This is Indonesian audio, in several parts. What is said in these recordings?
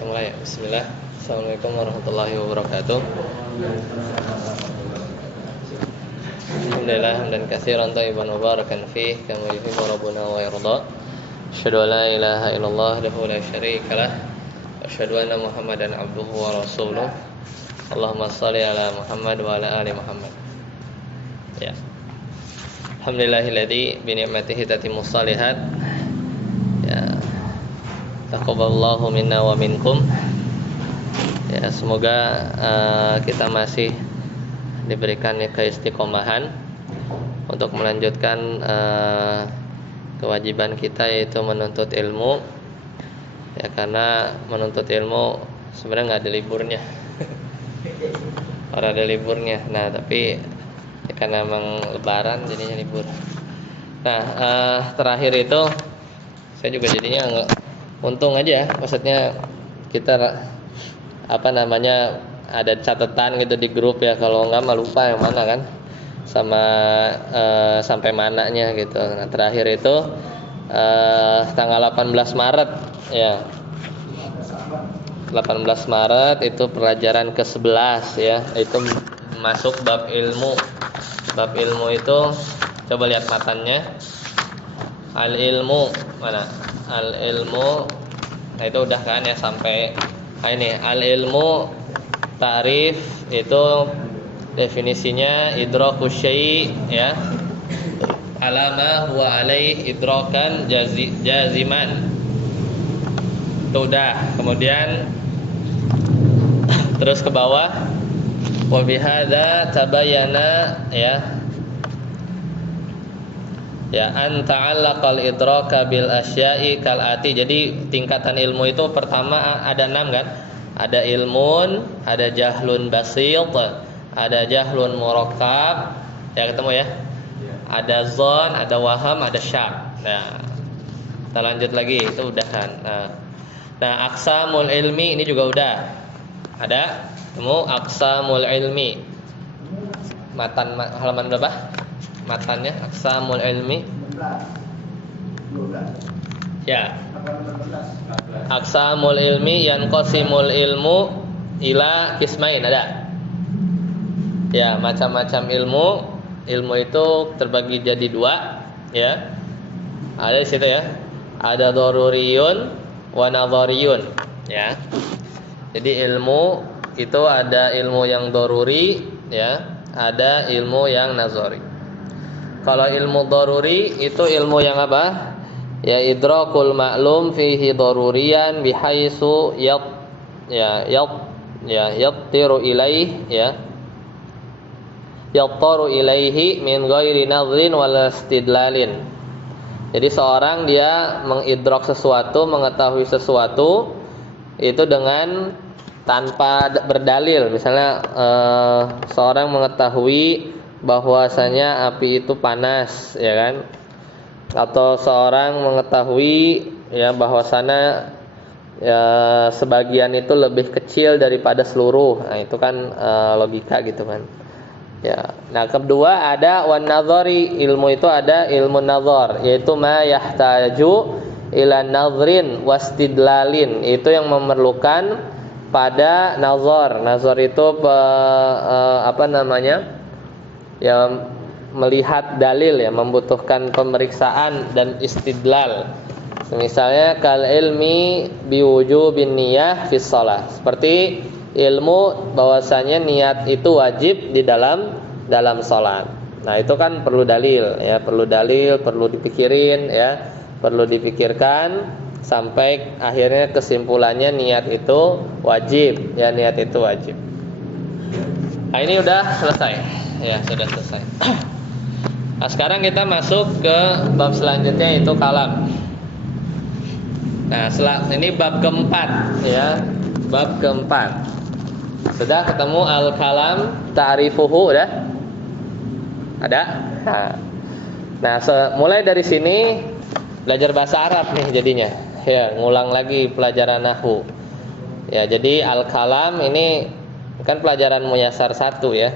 Langsung mulai ya. Bismillah. Assalamualaikum warahmatullahi wabarakatuh. Alhamdulillah hamdan katsiran thayyiban mubarakan fih kama yuhibbu rabbuna wa yarda. Asyhadu an la ilaha illallah wahdahu la syarika lah wa asyhadu anna Muhammadan abduhu wa rasuluh. Allahumma shalli ala Muhammad wa ala ali Muhammad. Ya. Alhamdulillahilladzi bi ni'matihi tatimmus shalihat. Ya. Taqabbalallahu minna wa minkum. Ya, semoga kita masih diberikan keistiqomahan untuk melanjutkan kewajiban kita, yaitu menuntut ilmu. Ya, karena menuntut ilmu sebenarnya nggak ada liburnya. Orang ada liburnya. Nah, tapi ya karena memang lebaran jadinya libur. Nah, terakhir itu saya juga jadinya nggak untung aja, maksudnya kita ada catatan gitu di grup ya, kalau nggak mah lupa yang mana kan sama sampai mananya gitu. Nah, terakhir itu tanggal 18 Maret ya. 18 Maret itu pelajaran ke-11 ya, itu masuk bab ilmu. Bab ilmu itu coba lihat matannya. Al ilmu mana? Al ilmu. Nah, itu udah kan ya sampai ini al ilmu ta'rif itu definisinya idraku syai' ya. Alama huwa alaih idrakan jaziman. Itu udah. Kemudian terus ke bawah wa bihadza tabayyana ya. Ya, an ta'allaqal idraka bil asya'i kal ati. Jadi tingkatan ilmu itu pertama ada 6 kan? Ada ilmun, ada jahlun basit, ada jahlun murakkab. Ya, ketemu ya? Ada zon, ada waham, ada syak. Nah, kita lanjut lagi, itu udah kan. Nah, aqsamul ilmi ini juga udah. Ada? Ketemu aqsamul ilmi. Matan halaman berapa? Matannya aqsamul ilmi. Ya. Aqsamul ilmi yanqasimul ilmu ila qismain, ada. Ya, macam-macam ilmu. Ilmu itu terbagi jadi 2, ya. Ada di situ ya. Ada daruriyun wa nadhariyun, ya. Jadi ilmu itu ada ilmu yang daruri, ya. Ada ilmu yang nazari. Kalau ilmu daruri itu ilmu yang apa? Ya, idrakul ma'lum fihi daruriyan bihaisu yattiru ilaih ya. Yattaru ilaihi min ghairi nadhrin wal istidlalin. Jadi seorang dia mengidrak sesuatu, mengetahui sesuatu itu dengan tanpa berdalil. Misalnya seorang mengetahui bahwasanya api itu panas, ya kan? Atau seorang mengetahui ya bahwasanya ya sebagian itu lebih kecil daripada seluruh. Nah, itu kan logika gitu kan. Ya. Nah, kedua ada wan nadhari, ilmu itu ada ilmu nazar, yaitu ma yahtaju ila nadhrin wastidlalin. Itu yang memerlukan pada nazar. Nazar itu ya, melihat dalil ya, membutuhkan pemeriksaan dan istidlal. Misalnya kal ilmi biwujubin niyah fi shalah. Seperti ilmu bahwasanya niat itu wajib di dalam salat. Nah, itu kan perlu dalil ya, perlu dipikirin ya, perlu dipikirkan sampai akhirnya kesimpulannya niat itu wajib ya, niat itu wajib. Nah, ini udah selesai. Ya, sudah selesai. Nah, sekarang kita masuk ke bab selanjutnya, yaitu kalam. Nah, ini bab keempat ya. Bab keempat. Sudah ketemu al-kalam ta'rifuhu udah? Ada? Nah, mulai dari sini belajar bahasa Arab nih jadinya. Ya, ngulang lagi pelajaran nahwu. Ya, jadi al-kalam ini kan pelajaran muyasar 1 ya.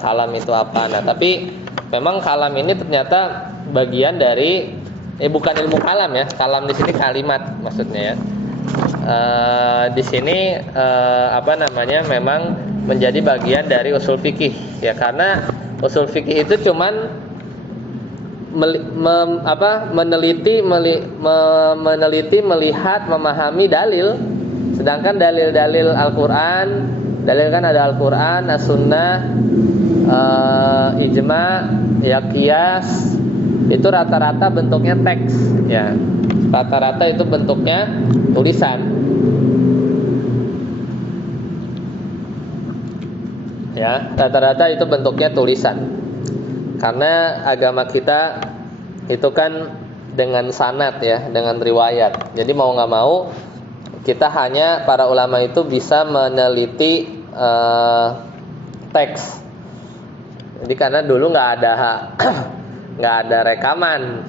Kalam itu apa? Nah, tapi memang kalam ini ternyata bagian dari bukan ilmu kalam ya. Kalam di sini kalimat maksudnya ya. di sini memang menjadi bagian dari usul fikih ya, karena usul fikih itu cuman meneliti, melihat, memahami dalil. Sedangkan dalil-dalil Al-Qur'an, dalil kan ada Al-Qur'an, As-Sunnah, ijma, ya qiyas, itu rata-rata bentuknya teks ya. Rata-rata itu bentuknya tulisan. Ya, rata-rata itu bentuknya tulisan. Karena agama kita itu kan dengan sanad ya, dengan riwayat. Jadi mau nggak mau kita hanya, para ulama itu bisa meneliti teks. Jadi karena dulu nggak ada rekaman,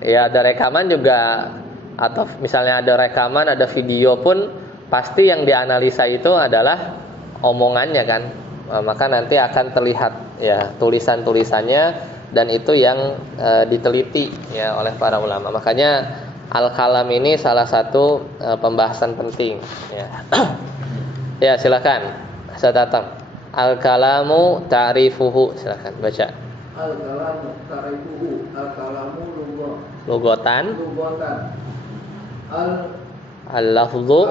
ya ada rekaman juga, atau misalnya ada rekaman, ada video pun pasti yang dianalisa itu adalah omongannya kan. Maka nanti akan terlihat ya tulisan-tulisannya, dan itu yang diteliti ya oleh para ulama. Makanya al-kalam ini salah satu pembahasan penting ya. Ya silakan saya datang. Al-kalamu ta'rifuhu, silakan baca. Al-kalamu ta'rifuhu, al-kalamu lughatan, al-lafzu,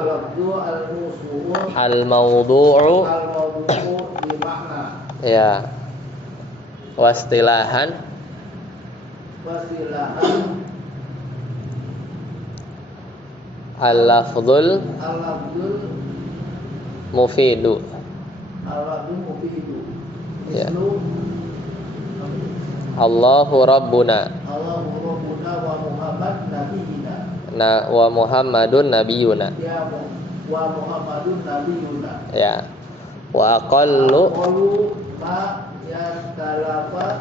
al-mawdu'u, di makna. Ya. Wastilahan, al-lafzul mufidu. Ya. Allahu Rabbuna wa Muhammad nabiyina. Wa Muhammadun nabiyuna. Ya, wa Muhammadun nabiyuna. Ya. Wa aqallu ma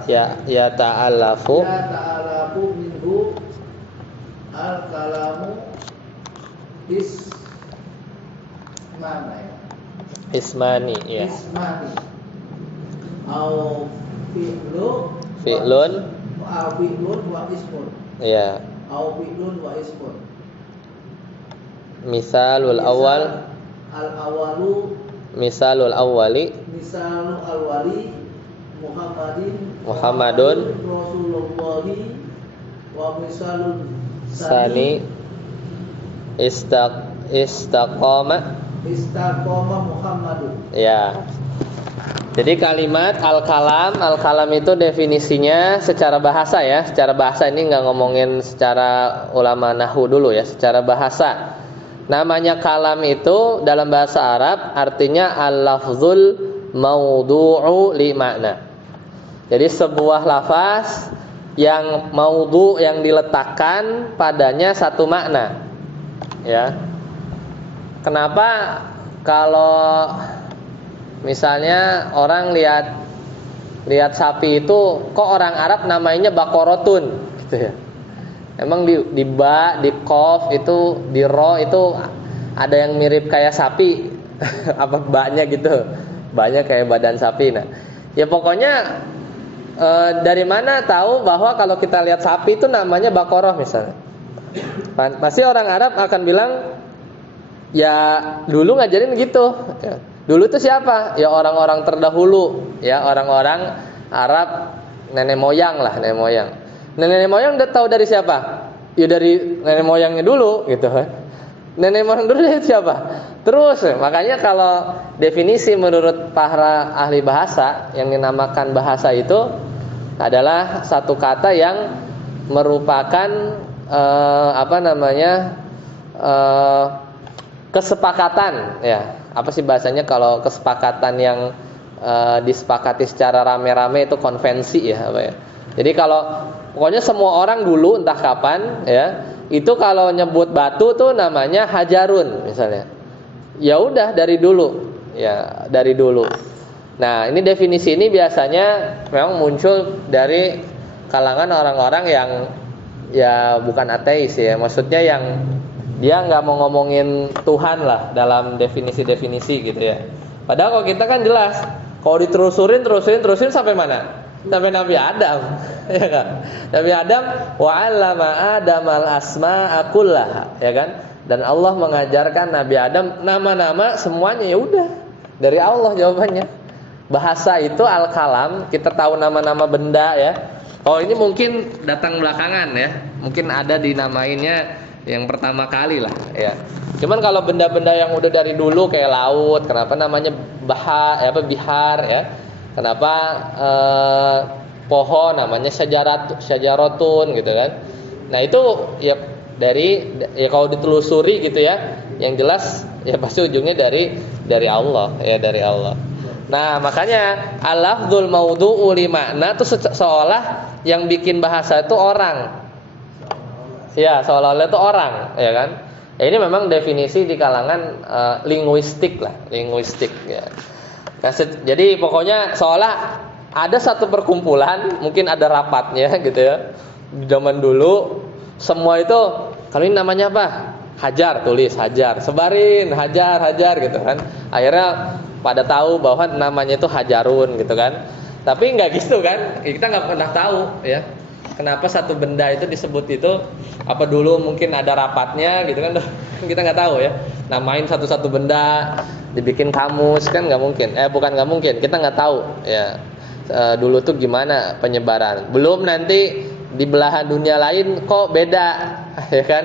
ya ta'alafu minhu al-kalamu ismani ya. Ismani au fi'lun wa ismun. Ya. Au fi'lun wa ismun. Misalul awal, misalul awwali Muhammadun Rasulullah, wa misalul sani istaqama Muhammadun. Ya. Jadi kalimat al-kalam itu definisinya secara bahasa ya. Secara bahasa ini nggak ngomongin secara ulama nahwu dulu ya, secara bahasa. Namanya kalam itu dalam bahasa Arab artinya al-lafzul mawdu'u li makna. Jadi sebuah lafaz yang maudhu, yang diletakkan padanya satu makna. Ya. Kenapa kalau misalnya orang lihat sapi itu, kok orang Arab namanya bakorotun gitu ya. Emang di ba, di kof itu, di ro itu ada yang mirip kayak sapi apa baknya gitu. Baknya kayak badan sapi. Nah, ya pokoknya dari mana tahu bahwa kalau kita lihat sapi itu namanya bakoroh misalnya. Pasti orang Arab akan bilang, ya dulu ngajarin gitu. Dulu itu siapa? Ya orang-orang terdahulu, ya orang-orang Arab, nenek moyang lah, nenek moyang. Nenek moyang udah tahu dari siapa? Ya dari nenek moyangnya dulu, gitu kan. Nenek moyang dulu dari siapa? Terus, makanya kalau definisi menurut para ahli bahasa, yang dinamakan bahasa itu adalah satu kata yang merupakan kesepakatan ya. Apa sih bahasanya kalau kesepakatan yang disepakati secara rame-rame itu konvensi ya, apa ya. Jadi kalau pokoknya semua orang dulu entah kapan ya, itu kalau nyebut batu tuh namanya hajarun misalnya. Ya udah dari dulu. Ya, dari dulu. Nah, ini definisi ini biasanya memang muncul dari kalangan orang-orang yang ya bukan ateis ya. Maksudnya yang dia nggak mau ngomongin Tuhan lah dalam definisi-definisi gitu ya. Padahal kalau kita kan jelas, kalau diterusurin sampai mana? Sampai Nabi Adam, ya kan? Nabi Adam wa 'allama Adam al-asma'a kullaha, ya kan? Dan Allah mengajarkan Nabi Adam nama-nama semuanya, ya udah dari Allah jawabannya. Bahasa itu al-kalam, kita tahu nama-nama benda ya. Oh ini mungkin datang belakangan ya, mungkin ada dinamainnya yang pertama kali lah ya. Cuman kalau benda-benda yang udah dari dulu kayak laut, kenapa namanya bihar ya? Kenapa pohon namanya syajaratun gitu kan? Nah itu ya kalau ditelusuri gitu ya, yang jelas ya pasti ujungnya dari Allah ya, dari Allah. Nah makanya al-lafdzul mawdu'u li makna itu seolah yang bikin bahasa itu orang. Ya seolah-olah itu orang ya kan. Ya, ini memang definisi di kalangan linguistik lah, linguistik ya. Nah, jadi pokoknya seolah ada satu perkumpulan, mungkin ada rapatnya gitu ya. Zaman dulu semua itu kalau ini namanya apa? Hajar, tulis hajar, sebarin hajar gitu kan. Akhirnya pada tahu bahwa namanya itu hajarun gitu kan. Tapi nggak gitu kan, kita nggak pernah tahu ya. Kenapa satu benda itu disebut itu? Apa dulu mungkin ada rapatnya gitu kan? Kita nggak tahu ya. Namain satu-satu benda, dibikin kamus kan nggak mungkin. Bukan nggak mungkin, kita nggak tahu ya. Dulu tuh gimana penyebaran? Belum nanti di belahan dunia lain kok beda ya kan?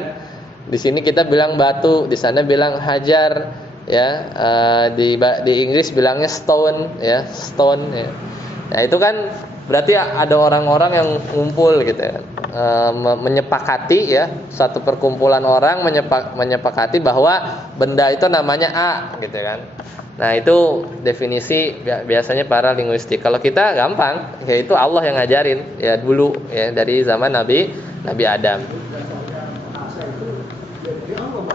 Di sini kita bilang batu, di sana bilang hajar ya. Di Inggris bilangnya stone ya, stone ya. Nah itu kan berarti ada orang-orang yang ngumpul gitu ya, menyepakati ya, satu perkumpulan orang menyepakati bahwa benda itu namanya A gitu kan. Nah itu definisi biasanya para linguistik. Kalau kita gampang, yaitu Allah yang ngajarin ya dulu ya, dari zaman Nabi Adam.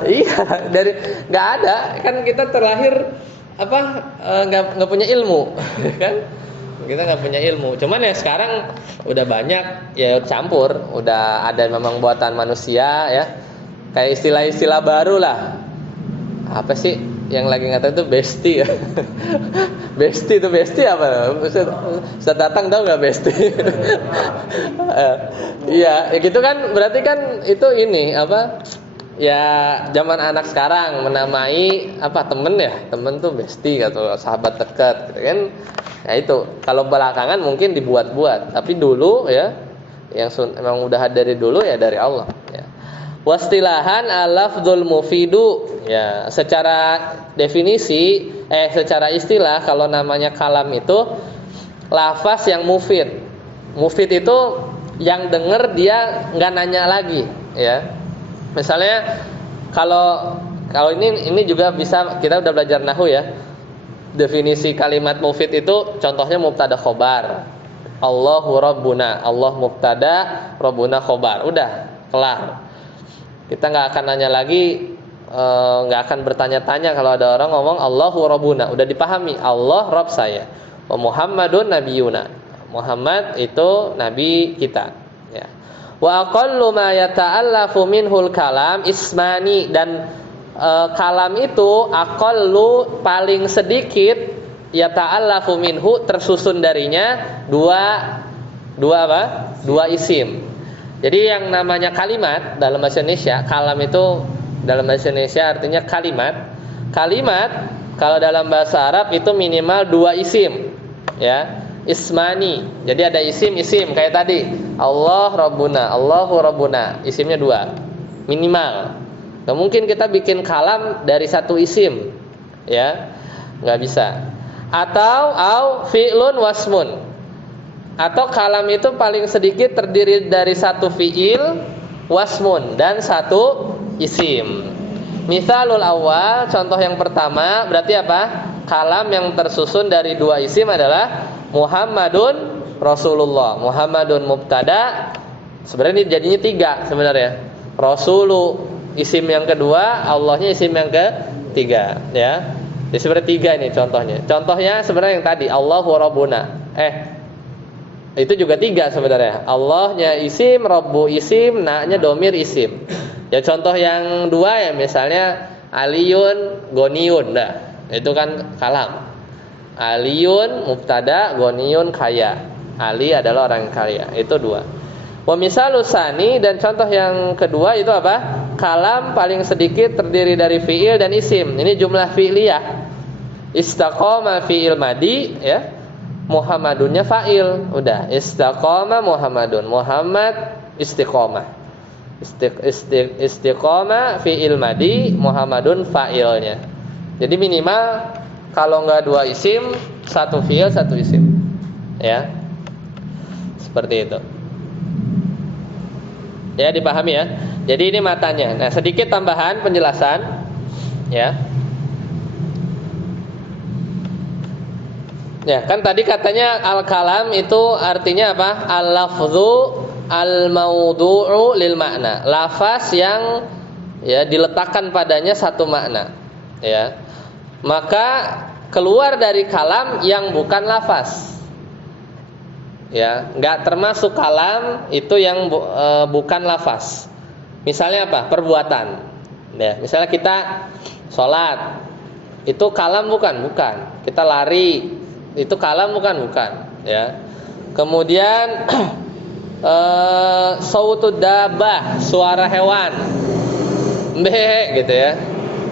Iya, dari nggak ada kan, kita terlahir nggak punya ilmu kan. Kita nggak punya ilmu. Cuman ya sekarang udah banyak ya campur, udah ada memang buatan manusia ya. Kayak istilah-istilah baru lah. Apa sih yang lagi ngatain itu besti ya? Besti apa? Ustaz datang tahu nggak besti? Iya, gitu kan, berarti kan itu ini apa? Ya zaman anak sekarang menamai temen tuh besti atau sahabat dekat gitu kan. Ya itu kalau belakangan mungkin dibuat-buat, tapi dulu ya yang memang udah dari dulu ya dari Allah ya. Wastilahan al-lafdzul mufidu ya, secara definisi secara istilah kalau namanya kalam itu lafaz yang mufid. Mufid itu yang denger dia nggak nanya lagi ya. Misalnya kalau ini juga bisa, kita udah belajar nahwu ya. Definisi kalimat mufid itu contohnya mubtada khobar. Allahu Rabbuna, Allah mubtada, Rabbuna khobar. Udah kelar. Kita nggak akan nanya lagi, nggak akan bertanya-tanya kalau ada orang ngomong Allahu Rabbuna. Udah dipahami, Allah Rabb saya. Wa Muhammadun nabiyuna. Muhammad itu nabi kita. Ya. Wa aqallu ma yata'allafu minhul kalam ismani, dan kalam itu aqallu paling sedikit yata'allafu minhu tersusun darinya dua isim. Jadi yang namanya kalimat dalam bahasa Indonesia, kalam itu dalam bahasa Indonesia artinya kalimat. Kalimat kalau dalam bahasa Arab itu minimal 2 isim ya. Ismani, jadi ada isim kayak tadi Allah Rabbuna, Allahu Rabbuna, isimnya 2 minimal. Nggak mungkin kita bikin kalam dari 1 isim ya, nggak bisa. Atau fi'lun wasmun, atau kalam itu paling sedikit terdiri dari 1 fi'il wasmun dan 1 isim. Misalul awal, contoh yang pertama berarti apa? Kalam yang tersusun dari 2 isim adalah Muhammadun Rasulullah. Muhammadun mubtada, sebenarnya ini jadinya 3 sebenarnya. Rasulu isim yang kedua, Allahnya isim yang ketiga ya. Jadi sebenarnya 3 ini contohnya. Contohnya sebenarnya yang tadi Allahu Rabbuna. Itu juga 3 sebenarnya. Allahnya isim, Rabbu isim, na-nya domir isim. Ya contoh yang 2 ya misalnya Aliyun Goniyun. Nah, itu kan kalam. Aliyun mubtada, Goniyun kaya. Ali adalah orang kaya. Itu 2. Wa misalus sani, dan contoh yang kedua itu apa? kalam paling sedikit terdiri dari fiil dan isim. Ini jumlah fi'liyah. Istaqama fi'il madi, ya. Muhammadunnya fa'il. Udah, istaqama Muhammadun. Muhammad istiqamah. Istiqamah fi'il madi, Muhammadun fa'ilnya. Jadi minimal kalau enggak dua isim, satu fi'il, satu isim. Ya. Seperti itu. Ya, dipahami ya. Jadi ini matanya. Nah, sedikit tambahan penjelasan, ya. Ya, kan tadi katanya al-kalam itu artinya apa? Al-lafzu al-maudu'u lil makna. Lafaz yang ya diletakkan padanya satu makna, ya. Maka keluar dari kalam yang bukan lafaz. Ya, enggak termasuk kalam itu yang bukan lafaz. Misalnya apa? Perbuatan. Ya, misalnya kita sholat, itu kalam bukan? Bukan. Kita lari, itu kalam bukan? Bukan. Ya. Kemudian sautud dabah, suara hewan, mbeh gitu ya.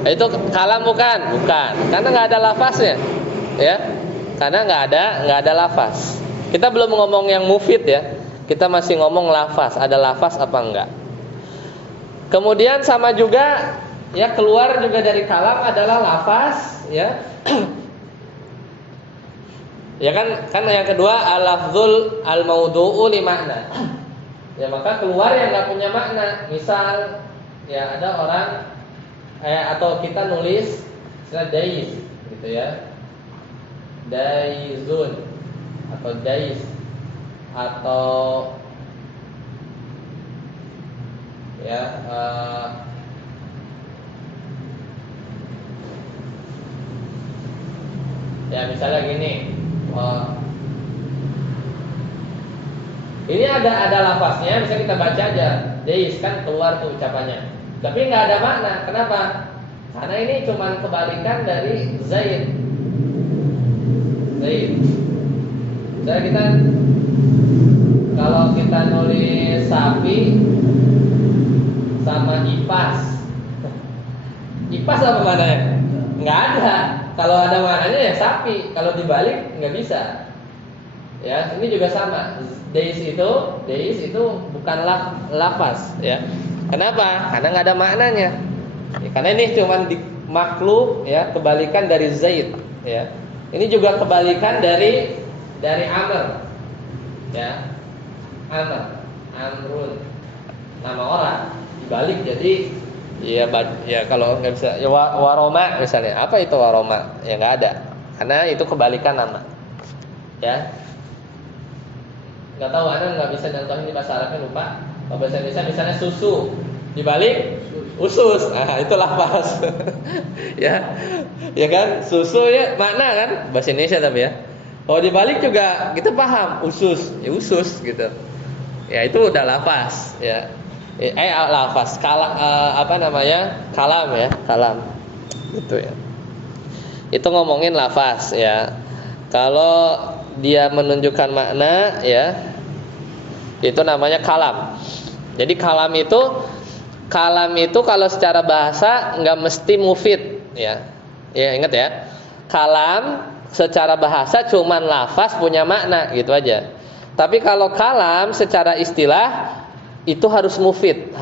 Itu kalam bukan? Bukan. Karena nggak ada lafaznya. Ya. Karena nggak ada lafaz. Kita belum ngomong yang mufid ya. Kita masih ngomong lafaz. Ada lafaz apa enggak? Kemudian sama juga ya, keluar juga dari kalam adalah lafaz, ya. Ya kan yang kedua al-lafzul al-maudu'u li makna. Ya, maka keluar yang enggak punya makna. Misal ya ada orang atau kita nulis istilah dais gitu ya. Daizun atau dais atau ya ya misalnya gini, ini ada lafaznya, bisa kita baca aja, dais kan keluar tuh ucapannya, tapi nggak ada makna. Kenapa? Karena ini cuma kebalikan dari Zaid. Misalnya kita kalau kita nulis sapi sama ipas, ipas apa mananya? Nggak ada. Kalau ada mananya ya sapi. Kalau dibalik nggak bisa. Ya, ini juga sama. Dais itu bukanlah lafaz. Ya. Kenapa? Karena nggak ada maknanya. Ya, karena ini cuma makhluk, ya, kebalikan dari Zaid. Ya. Ini juga kebalikan dari Amr, ya, Amrun, nama orang dibalik jadi ya kalau nggak bisa ya waroma misalnya, apa itu waroma? Ya nggak ada, karena itu kebalikan nama, ya. Nggak tahu, Anda nggak bisa contohin di bahasa Arabnya, lupa. Kalau bahasa Indonesia misalnya susu dibalik usus, nah itu lafaz. ya kan, susu ya makna kan bahasa Indonesia, tapi ya kalau dibalik juga kita paham, usus ya usus gitu ya, itu udah lafaz ya. Lafaz kalam, kalam ya, kalam gitu ya. Itu ngomongin lafaz ya. Kalau dia menunjukkan makna ya, itu namanya kalam. Jadi kalam itu kalau secara bahasa nggak mesti mufid ya. Ya ingat ya. Kalam secara bahasa cuman lafaz punya makna gitu aja. Tapi kalau kalam secara istilah itu harus mufid,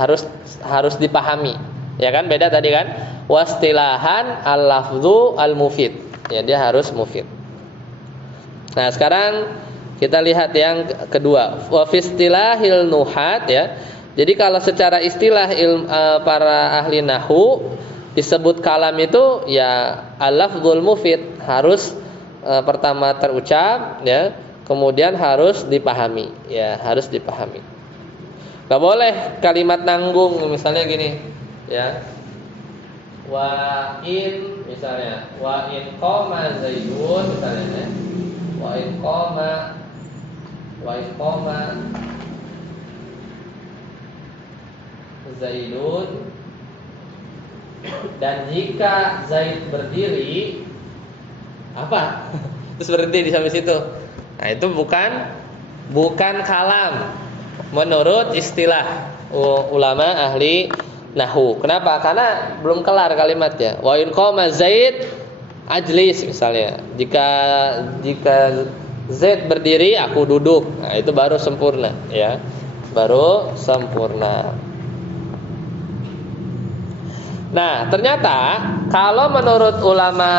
harus dipahami. Ya kan, beda tadi kan? Wastilahan al-lafzu al-mufid. Ya, dia harus mufid. Nah, sekarang kita lihat yang kedua. Wa fi istilahil nuhat ya. Jadi kalau secara istilah para ahli nahwu disebut kalam itu ya al-lafzul mufid, harus pertama terucap ya, kemudian harus dipahami ya, harus dipahami. Gak boleh kalimat nanggung, misalnya gini ya. Wa in misalnya, wa in qama zaidun misalnya ya. Wa in qama Zaidun, dan jika Zaid berdiri apa? Terus berhenti di sampai situ. Nah, itu bukan kalam menurut istilah ulama ahli nahwu. Kenapa? Karena belum kelar kalimatnya. Wa in qama Zaid ajlis misalnya. Jika Zaid berdiri, aku duduk. Nah, itu baru sempurna, ya. Baru sempurna. Nah, ternyata kalau menurut ulama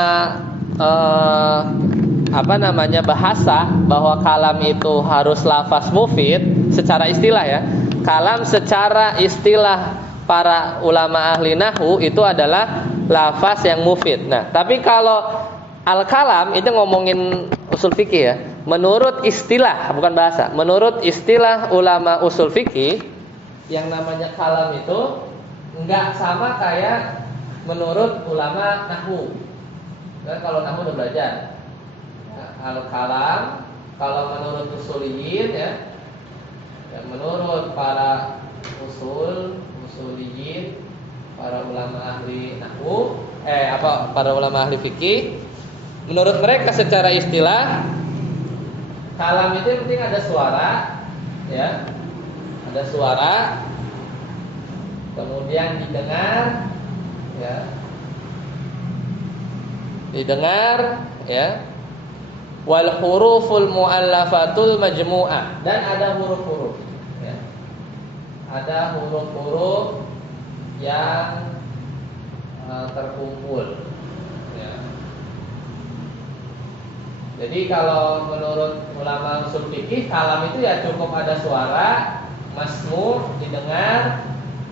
bahasa, bahwa kalam itu harus lafaz mufid secara istilah, ya. Kalam secara istilah para ulama ahli nahwu itu adalah lafaz yang mufid. Nah, tapi kalau al-kalam itu ngomongin usul fikih, ya. Menurut istilah, bukan bahasa. Menurut istilah ulama usul fikih, yang namanya kalam itu enggak sama kayak menurut ulama nahwu. Kan kalau nahwu udah belajar. Nah, al-kalam kalau menurut usuliyin, ya, menurut para usuliyin, para ulama ahli nahwu, para ulama ahli fikih, menurut mereka secara istilah kalam itu yang penting ada suara, ya. Ada suara, kemudian didengar, ya. Didengar, ya. Wal huruful muallafatul majmu'ah, dan ada huruf-huruf, ya. Ada huruf-huruf yang terkumpul, ya. Jadi kalau menurut ulama usul fikih, kalam itu ya cukup ada suara, masmu, didengar,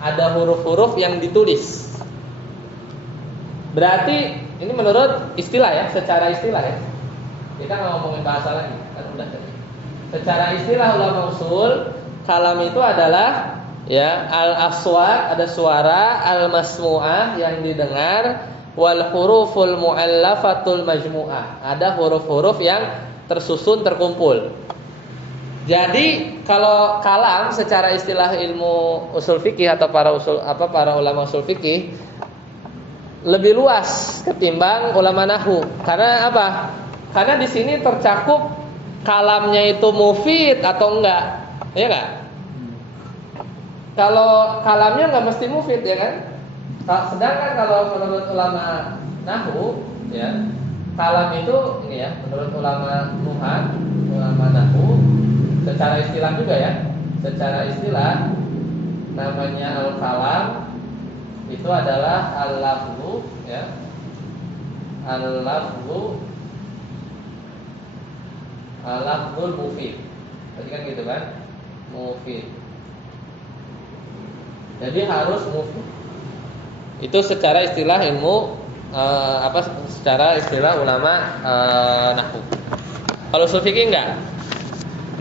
ada huruf-huruf yang ditulis. Berarti ini menurut istilah, ya, secara istilah, ya. Kita nggak ngomongin bahasa lagi, kan udah tadi. Secara istilah ulama usul, kalam itu adalah, ya, al-aswat, ada suara, al-masmu'ah, yang didengar, wal huruful muallafatul majmu'ah, ada huruf-huruf yang tersusun, terkumpul. Jadi kalau kalam secara istilah ilmu usul fikih atau para ulama usul fikih lebih luas ketimbang ulama nahwu. Karena apa? Karena di sini tercakup kalamnya itu mufid atau enggak, ya enggak? Kalau kalamnya enggak mesti mufid, ya kan? Sedangkan kalau menurut ulama nahwu, ya, kalam itu ini, ya, menurut ulama nuhat, ulama nahwu, secara istilah juga, ya. Secara istilah namanya al-kalam itu adalah al-lafzu, ya. Al-lafzul mufid. Tadi kan gitu kan? Mufid. Jadi harus mufid. Itu secara istilah ilmu secara istilah ulama nahwu. Kalau usul fikih enggak.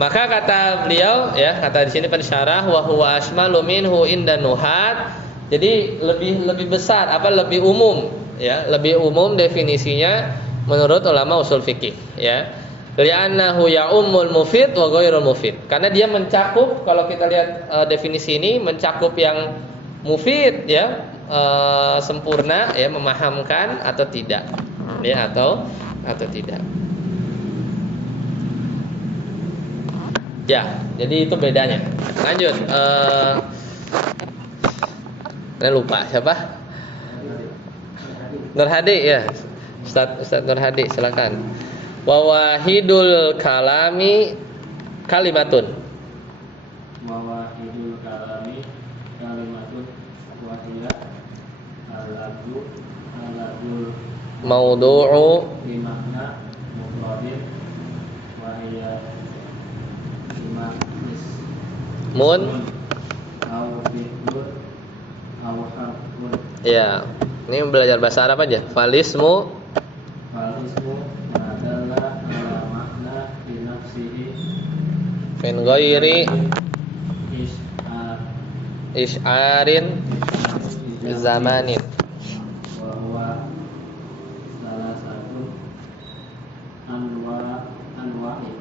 Maka kata beliau, ya, kata di sini pensyarah, wa huwa asmalu minhu inda nuhat. Jadi lebih besar, lebih umum, ya, lebih umum definisinya menurut ulama usul fikih, ya. Li'annahu ya'ummul mufid wa ghairul mufid. Karena dia mencakup, kalau kita lihat definisi ini, mencakup yang mufid, ya, sempurna, ya, memahamkan atau tidak, ya, atau tidak. Ya, jadi itu bedanya. Lanjut. Saya lupa siapa? Nur Hadi, ya. Ustaz Nur Hadi, silakan. Wa wahidul kalami kalimatun. Wa wahidul kalami kalimatun wa hiya al-lafzu maudu'u bi makna mufradin wa hiya mun au fi'lun au harfun. Ya, ini belajar bahasa Arab aja. Falismu adalah ala makna bi nafsihi min ghairi is'ar is'arin zamanin. wa huwa salah satu anwa'i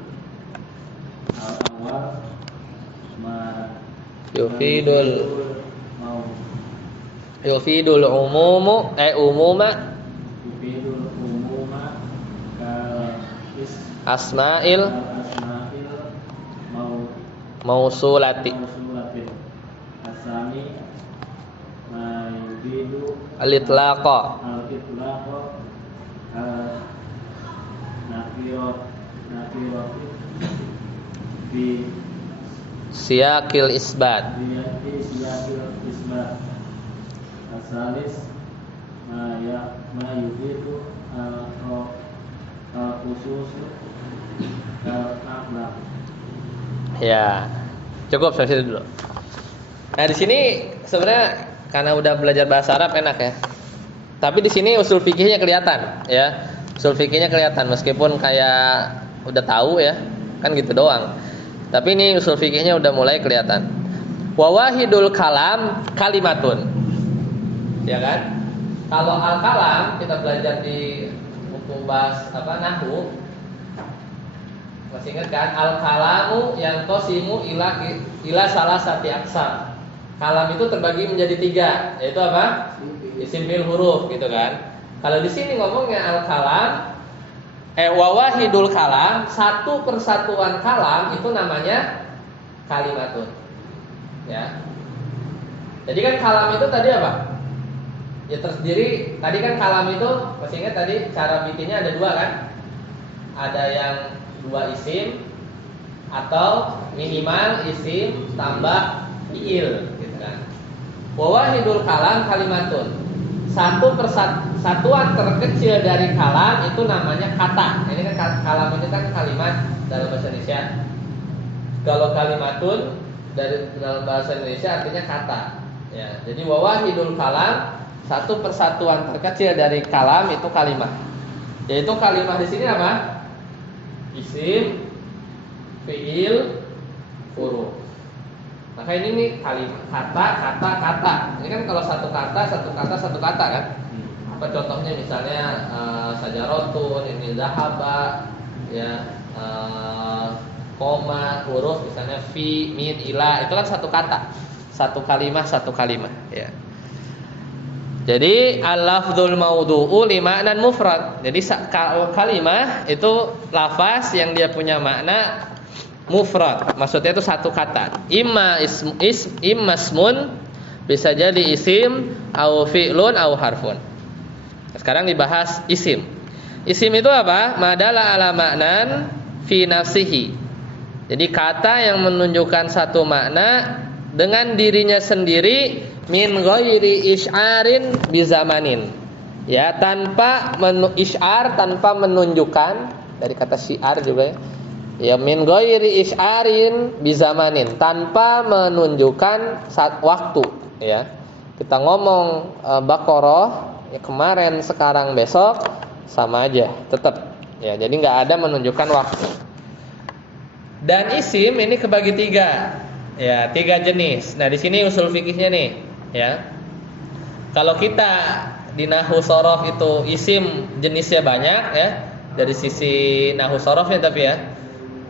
al-awwal ma yufidul umuma yufidul umuma kal asma'il mau mausulati mausulatin asami ma yufidu al-itlaqa. al-itlaqa nakirah fi Siyaqil isbat. siyaqil isbat. Asalis ma yufidu al-khusus al-akhlaq. Ya. Cukup sampai situ dulu. Nah, di sini sebenarnya karena udah belajar bahasa Arab enak ya. Tapi di sini usul fikihnya kelihatan, ya. Usul fikihnya kelihatan meskipun kayak udah tahu ya, kan gitu doang. Tapi ini usul fikihnya udah mulai kelihatan. Wa wahidul kalam kalimatun. Ya kan? Kalau al-kalam kita belajar di buku bahas nahwu. Masih ingat kan? Al-kalamu yang qasimu ila salah sati aksar. Kalam itu terbagi menjadi 3, yaitu apa? Isim fi'il huruf gitu kan. Kalau di sini ngomongnya al-kalam wawahidul kalam, satu persatuan kalam itu namanya kalimatun. Ya. Jadi kan kalam itu tadi apa? Ya terdiri, tadi kan kalam itu masih ingat tadi cara bikinnya ada 2 kan? Ada yang 2 isim atau minimal isim tambah fi'il gitu kan. Wawahidul kalam kalimatun. Satu persatuan terkecil dari kalam itu namanya kata. Ini kan kalam ini kan kalimat dalam bahasa Indonesia. Kalau kalimatun dari dalam bahasa Indonesia artinya kata. Ya, jadi wawahidul kalam, satu persatuan terkecil dari kalam itu kalimat. Yaitu kalimat di sini apa? Isim, fi'il, huruf. Maka ini nih kalimat kata. Ini kan kalau satu kata kan. Apa contohnya misalnya sajarotun, ini zahaba, ya, koma, huruf misalnya fi, min, ila, itu kan satu kata. Satu kalimat ya. Jadi al-lafdzul maudu'u li ma'nan mufrad. Jadi kalimah itu lafaz yang dia punya makna mufrad. Maksudnya itu satu kata. Imma ismun, bisa jadi isim, au fi'lun au harfun. Sekarang dibahas isim. Isim itu apa? Madala ala ma'nan fi nafsihi. Jadi kata yang menunjukkan satu makna dengan dirinya sendiri min ghairi isy'arin bizamanin. Ya, tanpa isy'ar, tanpa menunjukkan, dari kata syiar juga ya. Ya, min ghairi isy'arin bizamanin, tanpa menunjukkan saat waktu, ya. Kita ngomong Baqarah ya, kemarin, sekarang, besok sama aja, tetap. Ya, jadi enggak ada menunjukkan waktu. Dan isim ini kebagi 3. Ya, 3 jenis. Nah, di sini usul fikihnya nih, ya. Kalau kita di nahwu shorof itu isim jenisnya banyak ya, dari sisi nahwu shorofnya tapi ya.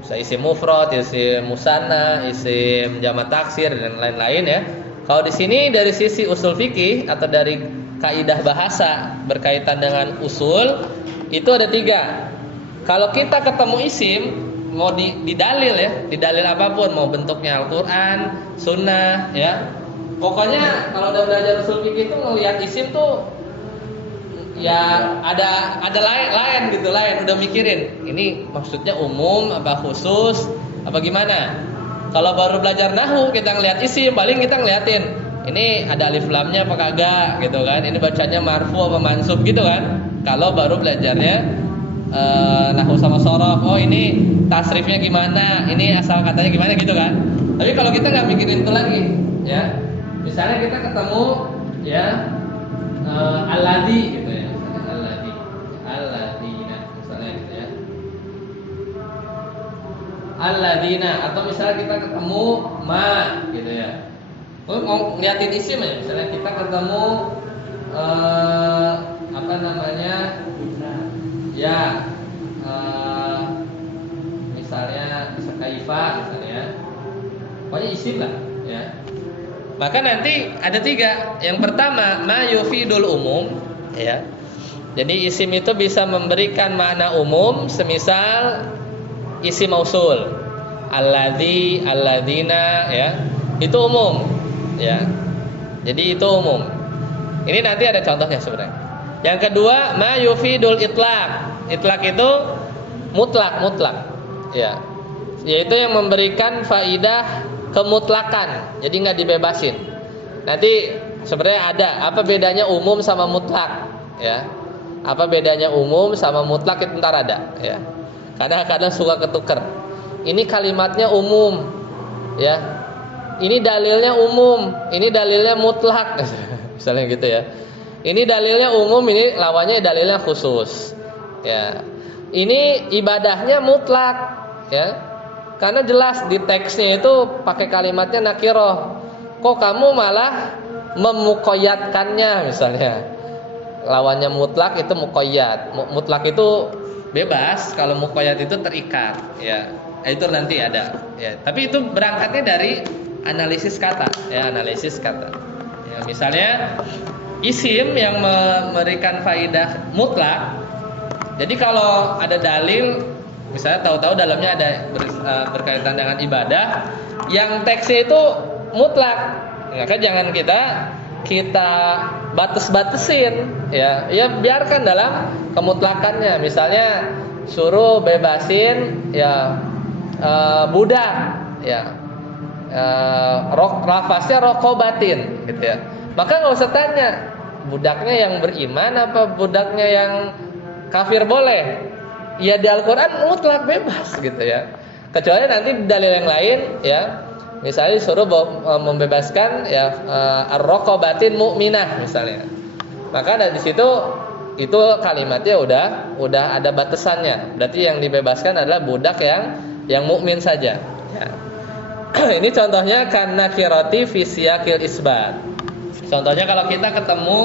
Bisa isim mufrad, isim musanna, isim jamak taksir dan lain-lain ya. Kalau di sini dari sisi usul fikih atau dari kaidah bahasa berkaitan dengan usul itu ada 3. Kalau kita ketemu isim mau didalil ya, didalil apapun, mau bentuknya Al-Qur'an, sunnah ya. Pokoknya kalau udah belajar usul fikih itu ngelihat isim tuh ya ada lain gitu, udah mikirin. Ini maksudnya umum apa khusus apa gimana? Kalau baru belajar nahwu kita ngelihat isim, paling kita ngeliatin ini ada alif lamnya apa kagak gitu kan. Ini bacanya marfu apa mansub gitu kan. Kalau baru belajarnya nahwu sama shorof, oh ini tasrifnya gimana, ini asal katanya gimana gitu kan. Tapi kalau kita nggak mikirin itu lagi, ya, misalnya kita ketemu ya alladzi gitu ya, alladzina misalnya gitu ya, alladzina, atau misalnya kita ketemu ma gitu ya, mau ngeliatin isim ya, misalnya kita ketemu apa namanya ya, misalnya kaifa misalnya, pokoknya isim lah ya. Maka nanti ada 3. Yang pertama ma yufidul umum ya. Jadi isim itu bisa memberikan makna umum, semisal isim mausul alladzi, alladzina ya, itu umum ya. Jadi itu umum. Ini nanti ada contohnya sebenarnya. Yang kedua, ma yufidul itlaq. Itlaq itu mutlak. Ya. Yaitu yang memberikan faidah kemutlakan. Jadi nggak dibebasin. Nanti sebenarnya ada apa bedanya umum sama mutlak, ya. Apa bedanya umum sama mutlak itu ntar ada, ya. Karena kadang suka ketuker. Ini kalimatnya umum, ya. Ini dalilnya umum, ini dalilnya mutlak. Misalnya gitu ya. Ini dalilnya umum, ini lawannya dalilnya khusus. Ya. Ini ibadahnya mutlak, ya. Karena jelas di teksnya itu pakai kalimatnya nakiroh. Kok kamu malah memukoyatkannya misalnya. Lawannya mutlak itu mukoyat. Mutlak itu bebas, kalau mukoyat itu terikat, ya. Itu nanti ada, ya. Tapi itu berangkatnya dari analisis kata, ya, analisis kata. Ya, misalnya isim yang memberikan faidah mutlak. Jadi kalau ada dalil, misalnya tahu-tahu dalamnya ada berkaitan dengan ibadah, yang teksnya itu mutlak, maka jangan kita bates-batesin, ya. Ya biarkan dalam kemutlakannya. Misalnya suruh bebasin, ya, budak, ya. Lafaznya rokobatin, gitu ya. Maka nggak usah tanya budaknya yang beriman apa budaknya yang kafir boleh. Ya di Al-Quran mutlak bebas, gitu ya. Kecuali nanti dalil yang lain, ya. Misalnya disuruh membebaskan, ya, ar-raqabatin mukminah misalnya. Maka dari situ itu kalimatnya udah ada batasannya. Berarti yang dibebaskan adalah budak yang mukmin saja, ya. Ini contohnya karena nakirati fi siyaqil isbat. Contohnya kalau kita ketemu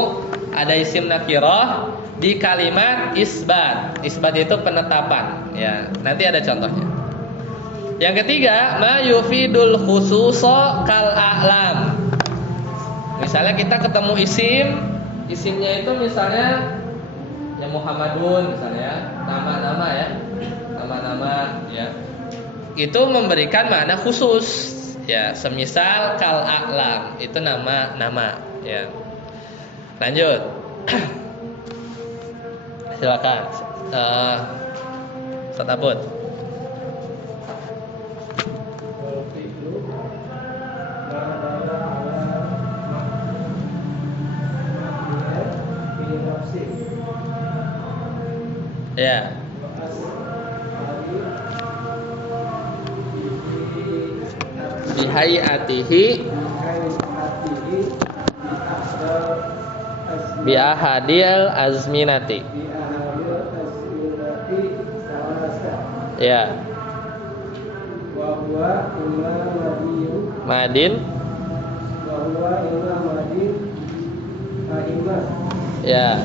ada isim nakirah di kalimat isbat. Isbat itu penetapan, ya. Nanti ada contohnya. Yang ketiga, ma yufidul khususa kal a'lam. Misalnya kita ketemu isimnya itu misalnya ya Muhammadun misalnya, nama-nama, ya. Nama-nama, ya. Itu memberikan makna khusus, ya. Semisal kal a'lam, itu nama-nama, ya. Lanjut. Silakan. Ustaz Abud. Ya. Bihayatihi bi ahadil azminati. Ya. Madin. Ya.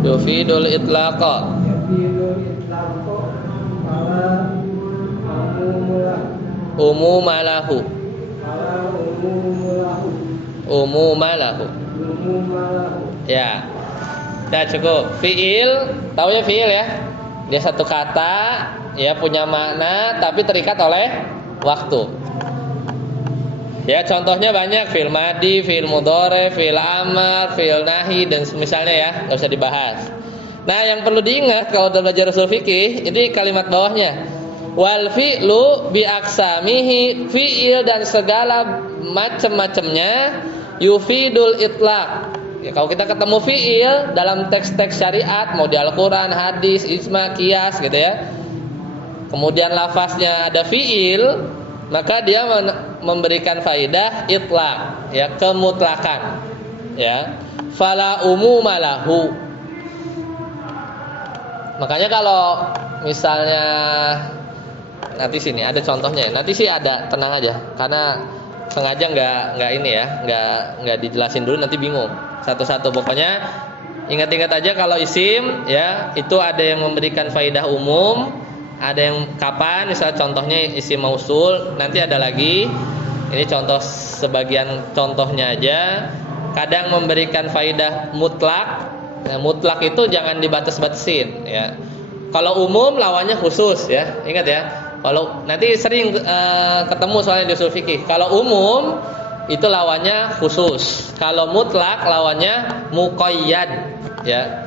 Yufidul itlaqa. Umumalahu. Ya. Udah cukup. Fiil, tahu ya fiil, ya? Dia satu kata, ya, punya makna tapi terikat oleh waktu. Ya, contohnya banyak, fiil madi, fiil mudhari, fiil amar, fiil nahi dan semisalnya, ya, enggak usah dibahas. Nah, yang perlu diingat kalau udah belajar ushul fikih, ini kalimat bawahnya. Wal fi'lu bi aqsamihi, fi'il dan segala macam-macamnya yufidul itlaq. Ya, kalau kita ketemu fi'il dalam teks-teks syariat, mau di Al-Quran, hadis, ijma, qiyas, gitu ya. Kemudian lafaznya ada fi'il, maka dia memberikan faidah itlaq, ya, kemutlakan, ya. Fala umumalahu. Makanya kalau misalnya nanti sini ada contohnya, nanti sih ada, tenang aja, karena sengaja nggak ini, ya, nggak dijelasin dulu, nanti bingung satu-satu. Pokoknya ingat-ingat aja kalau isim, ya, itu ada yang memberikan faidah umum, ada yang kapan, misalnya contohnya isim mausul, nanti ada lagi. Ini contoh, sebagian contohnya aja. kadang memberikan faidah mutlak. Nah, mutlak itu jangan dibatas-batasin ya. Kalau umum lawannya khusus ya. Ingat ya. Kalau nanti sering ketemu soalnya di usul fikih. Kalau umum itu lawannya khusus. Kalau mutlak lawannya muqayyad ya.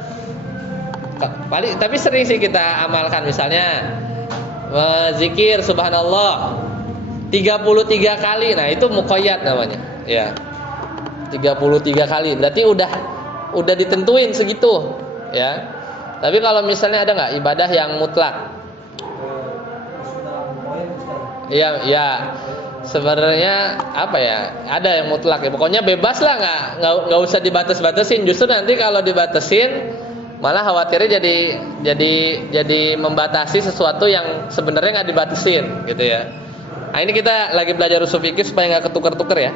Tapi sering sih kita amalkan, misalnya zikir subhanallah 33 kali. Nah, itu muqayyad namanya ya. 33 kali. Berarti udah ditentuin segitu ya. Tapi kalau misalnya ada nggak ibadah yang mutlak? Iya, ya. Sebenarnya apa ya? Ada yang mutlak ya. Pokoknya bebas lah, nggak usah dibatas-batasin. Justru nanti kalau dibatasin malah khawatirnya jadi membatasi sesuatu yang sebenarnya nggak dibatasin gitu ya. Nah, ini kita lagi belajar usul fikih supaya nggak ketukar-tukar ya.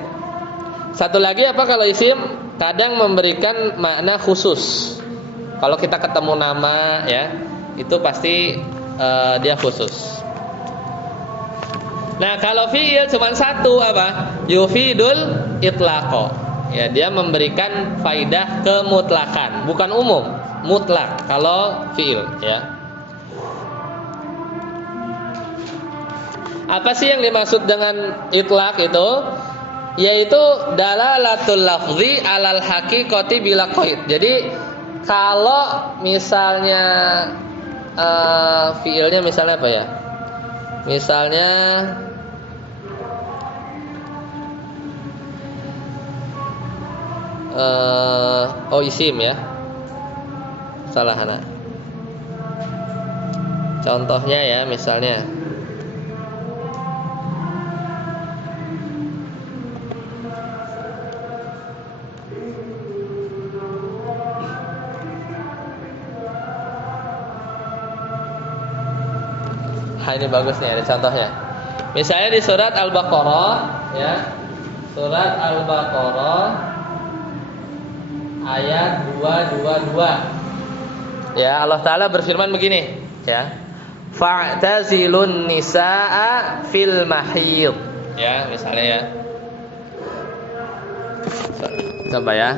Satu lagi apa kalau isim kadang memberikan makna khusus. Kalau kita ketemu nama ya, itu pasti dia khusus. Nah, kalau fi'il cuma satu apa? Yufidul itlaqo. Ya, dia memberikan faidah kemutlakan, bukan umum, mutlak kalau fi'il ya. Apa sih yang dimaksud dengan itlaq itu? Yaitu dalalatul lafzi alal haqiqati bila qaid. Jadi kalau misalnya fiilnya misalnya apa ya? Misalnya isim ya. Salah anak. Contohnya ya, misalnya ini bagus nih, ada contohnya. Misalnya di surat Al-Baqarah ya. Surat Al-Baqarah ayat 222. Ya, Allah Ta'ala berfirman begini ya. Fa'tazilun nisaa fil mahid. Ya, misalnya ya. Coba ya.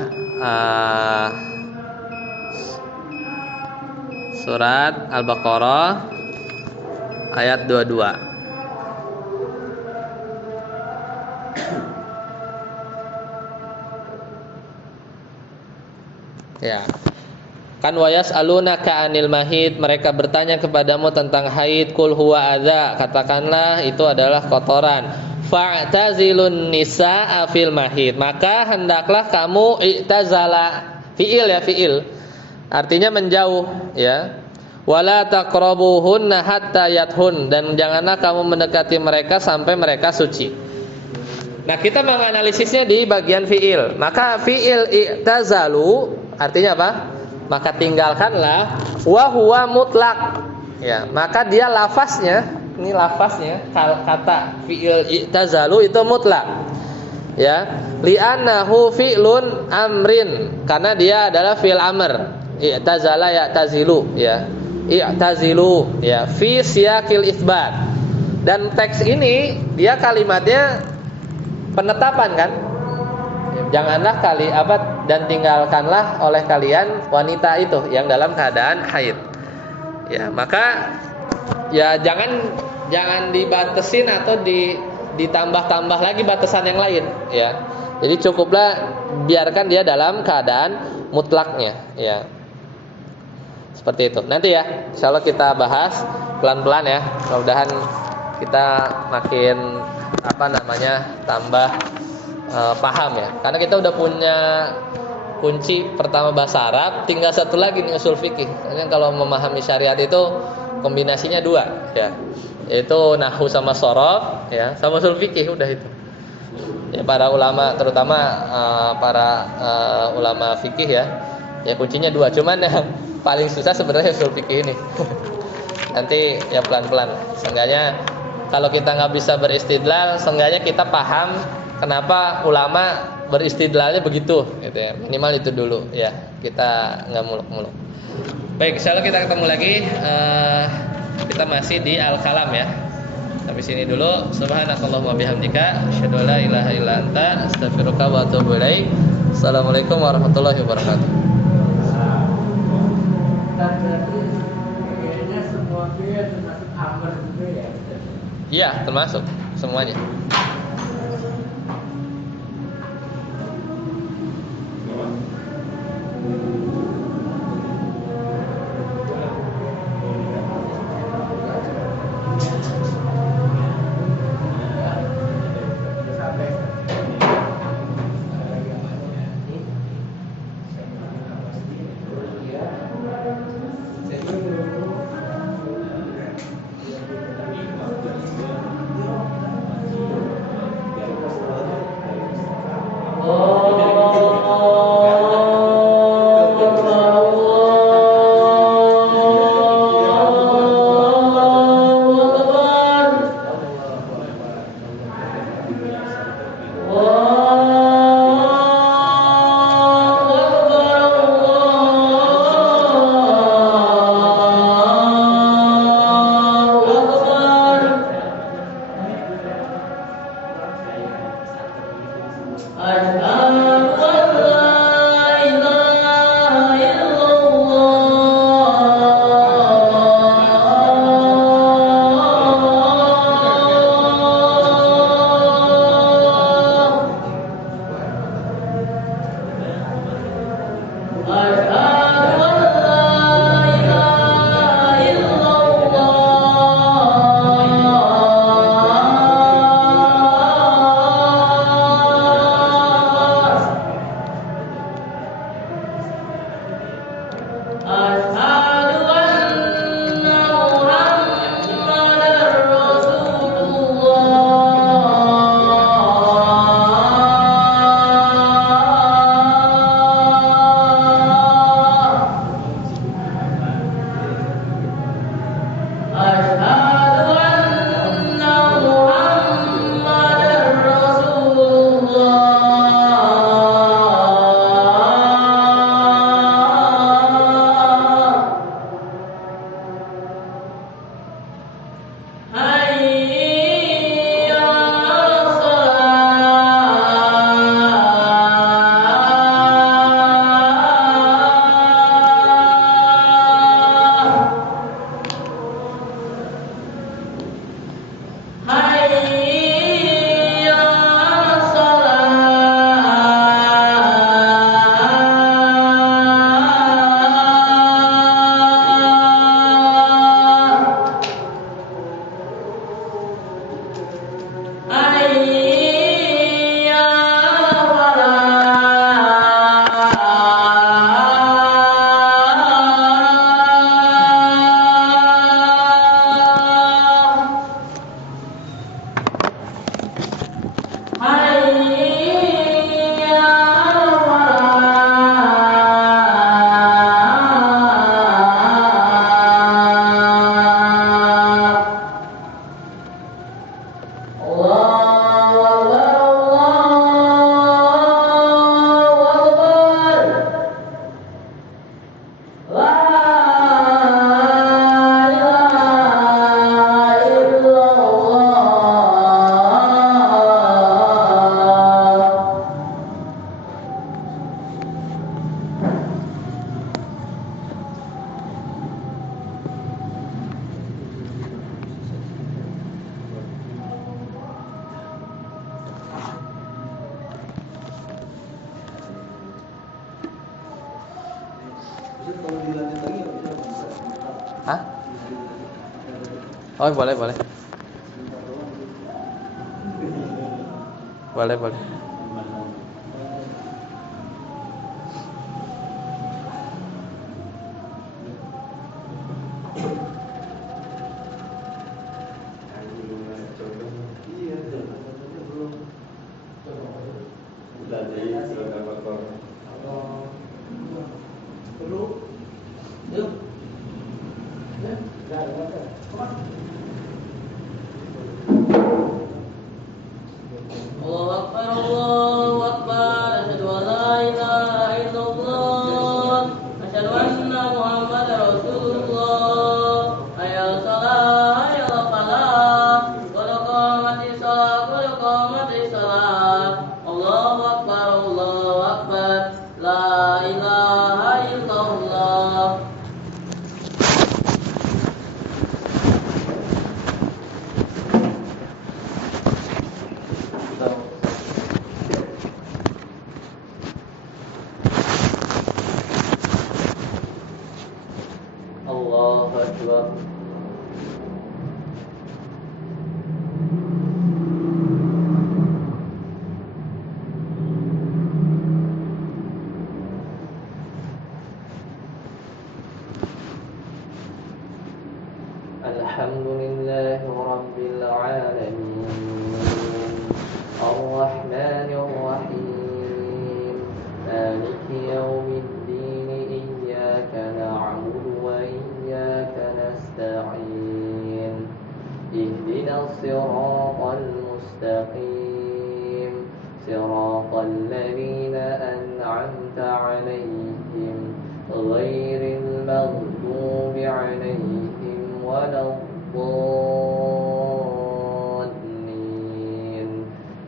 Surat Al-Baqarah ayat 22. Ya. Kan wayas alunaka anil mahid, mereka bertanya kepadamu tentang haid, kul huwa adza, katakanlah itu adalah kotoran. Fa'tazilun nisaa fil mahid, maka hendaklah kamu i'tazala, fiil ya, fiil. Artinya menjauh ya. Wala taqrabuhunna hatta yathun, dan janganlah kamu mendekati mereka sampai mereka suci. Nah, kita menganalisisnya di bagian fiil. Maka fiil i'tazalu artinya apa? Maka tinggalkanlah, wa huwa mutlak. Ya, maka dia lafaznya, ini lafaznya kata fiil i'tazalu itu mutlak. Ya, li'annahu fi'lun amrin, karena dia adalah fi'il amr. I'tazala ya'tazilu ya. I'tazilu ya fi siyaqil itsbat. Dan teks ini dia kalimatnya penetapan kan? Janganlah dan tinggalkanlah oleh kalian wanita itu yang dalam keadaan haid. Ya, maka ya jangan dibatasin atau ditambah-tambah lagi batasan yang lain ya. Jadi cukuplah biarkan dia dalam keadaan mutlaknya ya. Seperti itu. Nanti ya, insyaallah kita bahas pelan-pelan ya. Mudah-mudahan kita makin tambah paham ya. Karena kita udah punya kunci pertama bahasa Arab, tinggal satu lagi nih usul fikih. Karena kalau memahami syariat itu kombinasinya dua ya. Yaitu nahwu sama shorof ya, sama usul fikih, udah itu. Ya, para ulama terutama para ulama fikih ya. Ya kuncinya dua, cuman yang paling susah sebenarnya usul fikih ini. Nanti ya pelan-pelan. Seenggaknya kalau kita nggak bisa beristidlal, seenggaknya kita paham kenapa ulama beristidlalnya begitu, gitu ya. Minimal itu dulu ya. Kita nggak muluk-muluk. Baik, insyaallah kita ketemu lagi. Kita masih di Al-Kalam ya. Sampai sini dulu. Subhanakallahumma bihamdika, asyhadu an la ilaha illa anta, astaghfiruka wa atubu ilaik. Assalamualaikum warahmatullahi wabarakatuh. Dan berarti kayaknya semua dia termasuk amr juga ya. Iya, termasuk semuanya. Hah? Oh, boleh, boleh. Boleh, boleh. Allahu Akbar. La ilaha illallah. Allahu Akbar. Alhamdulillahi Rabbil Alamin, Ar-Rahmanir Rahim, Maliki Yawmiddin, Iyyaka na'budu wa iyyaka nasta'in, Ihdinas siratal mustaqim, siratal ladzina an'amta 'alaihim, ghairil maghdubi 'alaihim ولا الضالين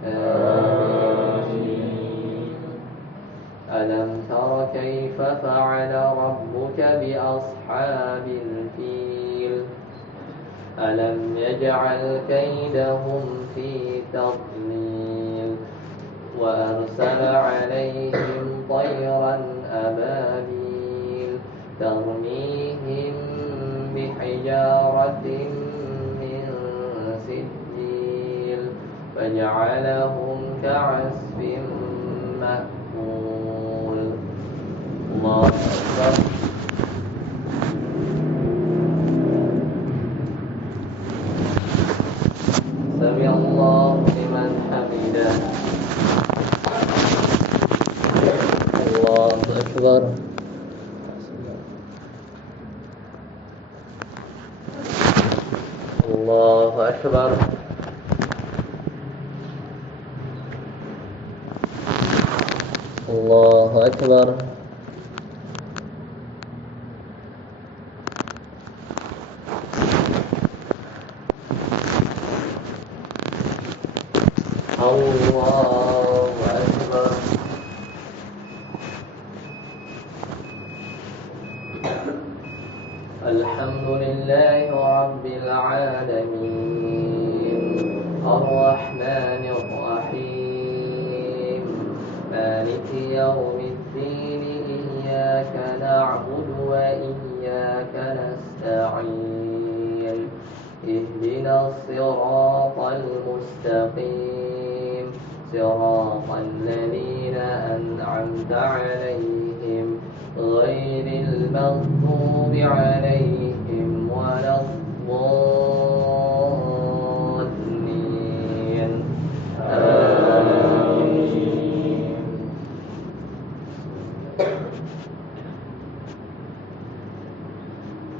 آمين. ألم تر كيف فعل ربك بأصحاب الفيل ألم يجعل كيدهم في تضليل وأرسل عليهم طيرا أبابيل ترميهم بحجارة من سجيل فجعلهم كعصف مأكول. الله أكبر. سمع الله لمن حمده. الله أكبر. الله أكبر. الله أكبر. الله أكبر. الحمد لله رب العالمين، الرحمن الرحيم، مالك يوم الدين، إياك نعبد وإياك نستعين، اهدنا الصراط المستقيم، صراط الذين أنعمت عليهم غير المغضوب عليهم ولا الضالين آمين.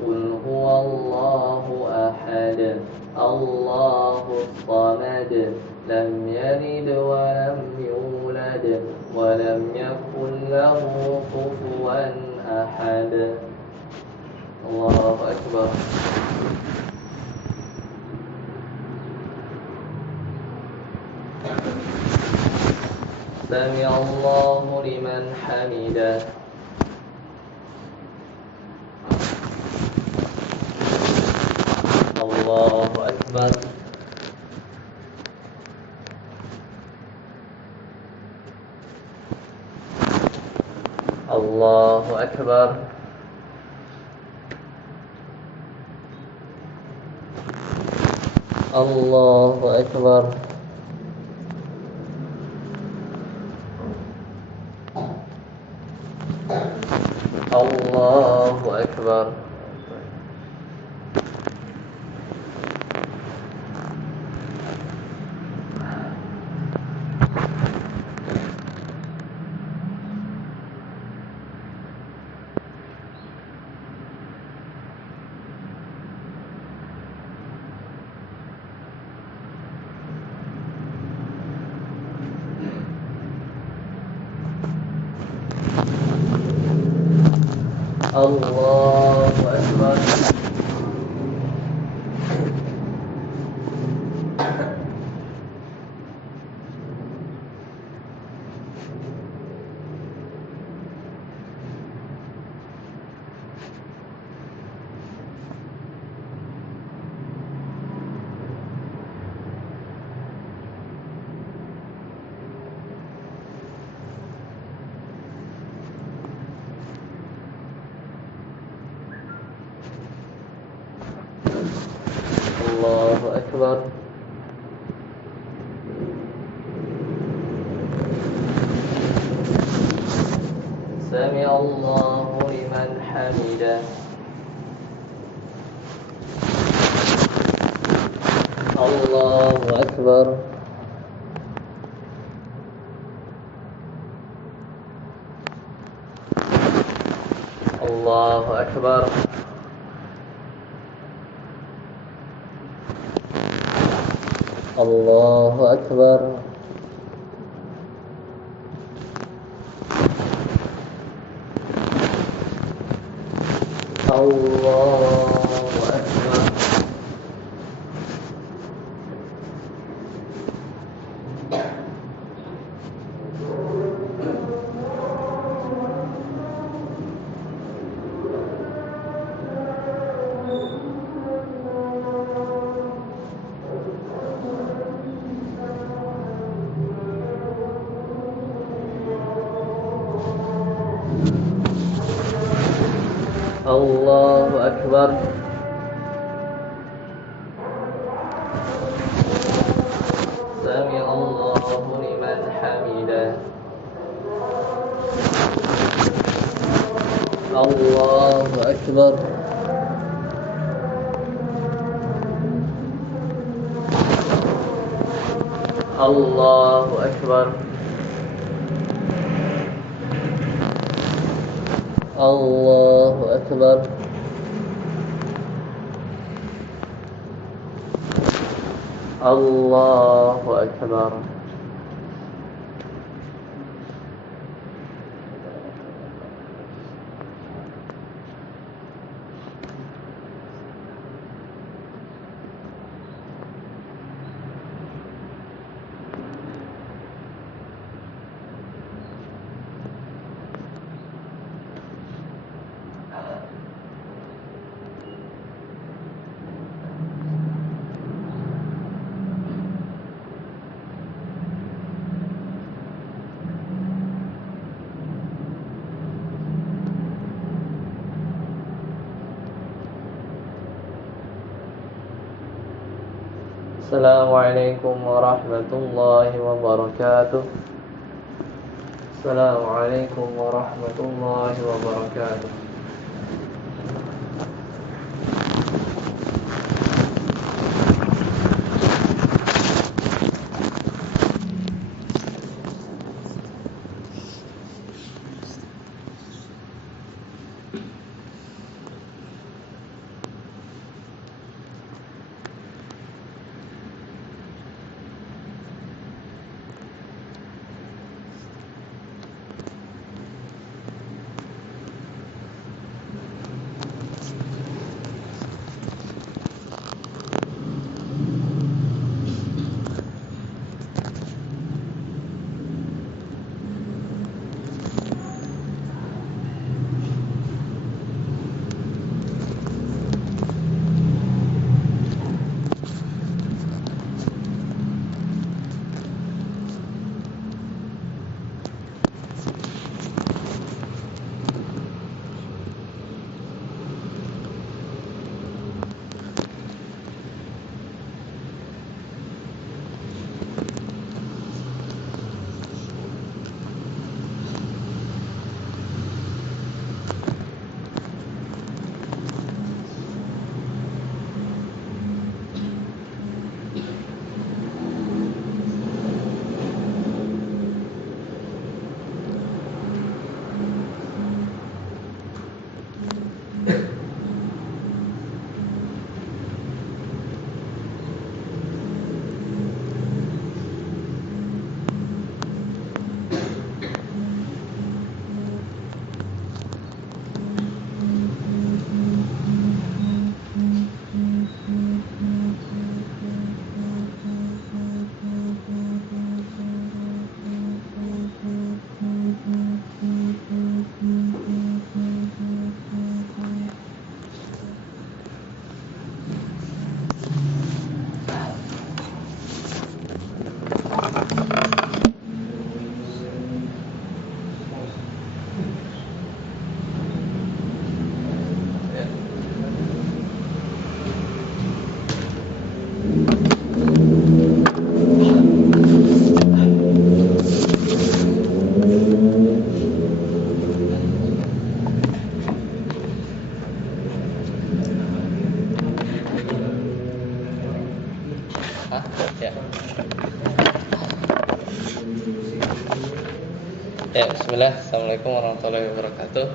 قل هو الله أحد الله الصمد لم يلد ولم يولد ولم يكن له كفوا أحد. الله أكبر. سمع الله لمن حمده. الله أكبر. الله أكبر. الله أكبر. الله أكبر. الله أكبر. أكبر. سمع الله لمن حمده. الله أكبر. الله أكبر. الله أكبر. الله أكبر. الله أكبر. سمع الله لمن حمده. الله أكبر. الله أكبر. الله أكبر. الله أكبر. Assalamualaikum warahmatullahi wabarakatuh. Assalamualaikum warahmatullahi wabarakatuh. Alhamdulillah. Assalamualaikum warahmatullahi wabarakatuh.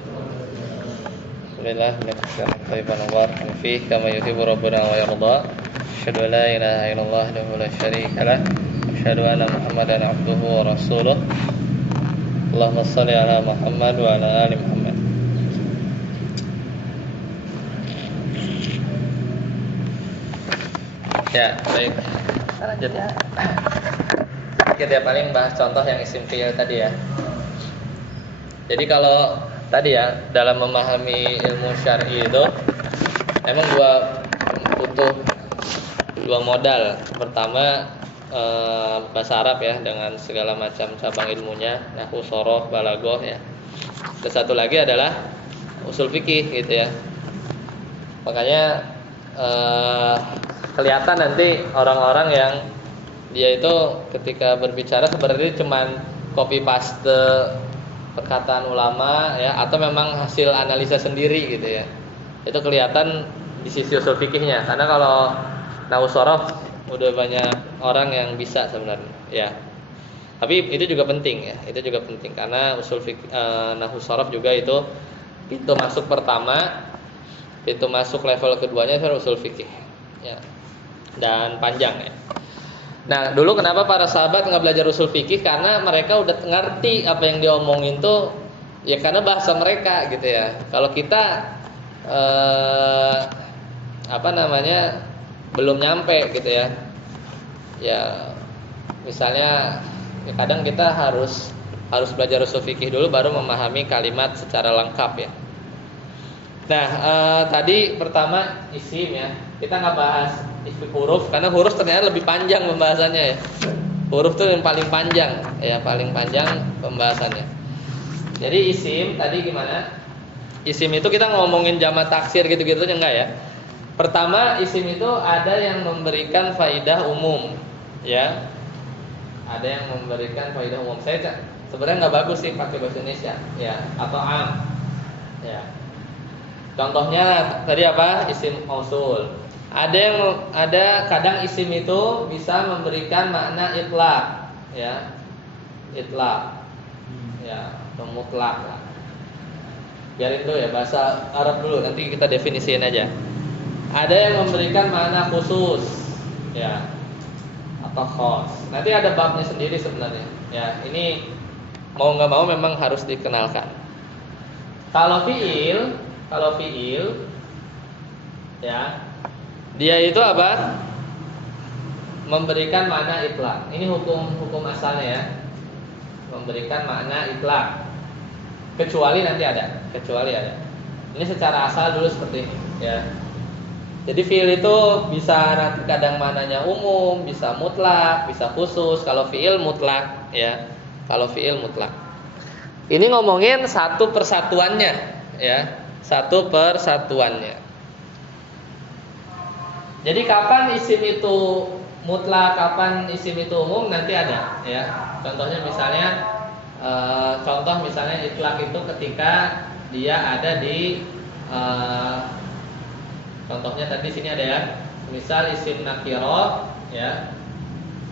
Alhamdulillah menyaksikan thayyiban barakan fihi kama yuhibbu rabbuna wa yarda. Asyhadu an la ilaha illallah wahdahu la syarika lah. Asyhadu anna Muhammadan abduhu wa rasuluh. Allahumma shalli ala Muhammad wa ala ali Muhammad. Ya, baik. Kita lanjut ya. Kita paling bahas contoh yang isim fi'il tadi ya. Jadi kalau tadi ya dalam memahami ilmu syar'i itu emang butuh dua modal. Pertama bahasa Arab ya dengan segala macam cabang ilmunya, nahwu, shoroh, balaghah ya. Dan satu lagi adalah usul fikih gitu ya. Makanya kelihatan nanti orang-orang yang dia itu ketika berbicara sebenarnya cuman copy paste perkataan ulama ya atau memang hasil analisa sendiri gitu ya. Itu kelihatan di sisi usul fikihnya. Karena kalau nahwu shoroh udah banyak orang yang bisa sebenarnya ya. Tapi itu juga penting ya. Itu juga penting karena usul fikih nahwu shoroh juga itu pintu masuk pertama, pintu masuk level keduanya itu usul fikih ya. Dan panjang ya. Nah, dulu kenapa para sahabat nggak belajar usul fikih? Karena mereka udah ngerti apa yang diomongin tuh ya karena bahasa mereka gitu ya. Kalau kita belum nyampe gitu ya. Ya misalnya ya kadang kita harus belajar usul fikih dulu baru memahami kalimat secara lengkap ya. Nah, tadi pertama isim ya. Kita nggak bahas isim huruf karena huruf ternyata lebih panjang pembahasannya ya. Huruf tuh yang paling panjang ya, paling panjang pembahasannya. Jadi isim tadi gimana? Isim itu kita ngomongin jamak taksir gitu-gitu enggak ya? Pertama, isim itu ada yang memberikan faidah umum ya. Ada yang memberikan faidah umum. Saya sebenarnya nggak bagus sih pakai bahasa Indonesia ya atau am. Ya. Contohnya tadi apa? Isim mausul. Ada kadang isim itu bisa memberikan makna itlaq, ya. Itlaq. Ya, atau mutlak lah. Biarin dulu ya bahasa Arab dulu, nanti kita definisiin aja. Ada yang memberikan makna khusus, ya. Atau khos. Nanti ada babnya sendiri sebenarnya. Ya, ini mau nggak mau memang harus dikenalkan. Kalau fiil ya dia itu apa? Memberikan makna itlaq. Ini hukum asalnya ya. Memberikan makna itlaq. Kecuali nanti ada. Ini secara asal dulu seperti ini ya. Jadi fiil itu bisa nanti kadang maknanya umum, bisa mutlak, bisa khusus. Kalau fiil mutlak ya. Kalau fiil mutlak. Ini ngomongin satu persatuannya ya. Satu persatuannya. Jadi kapan isim itu mutlak, kapan isim itu umum nanti ada ya. Contohnya misalnya contoh misalnya itlaq itu ketika dia ada di contohnya tadi sini ada ya. Misal isim nakirah ya.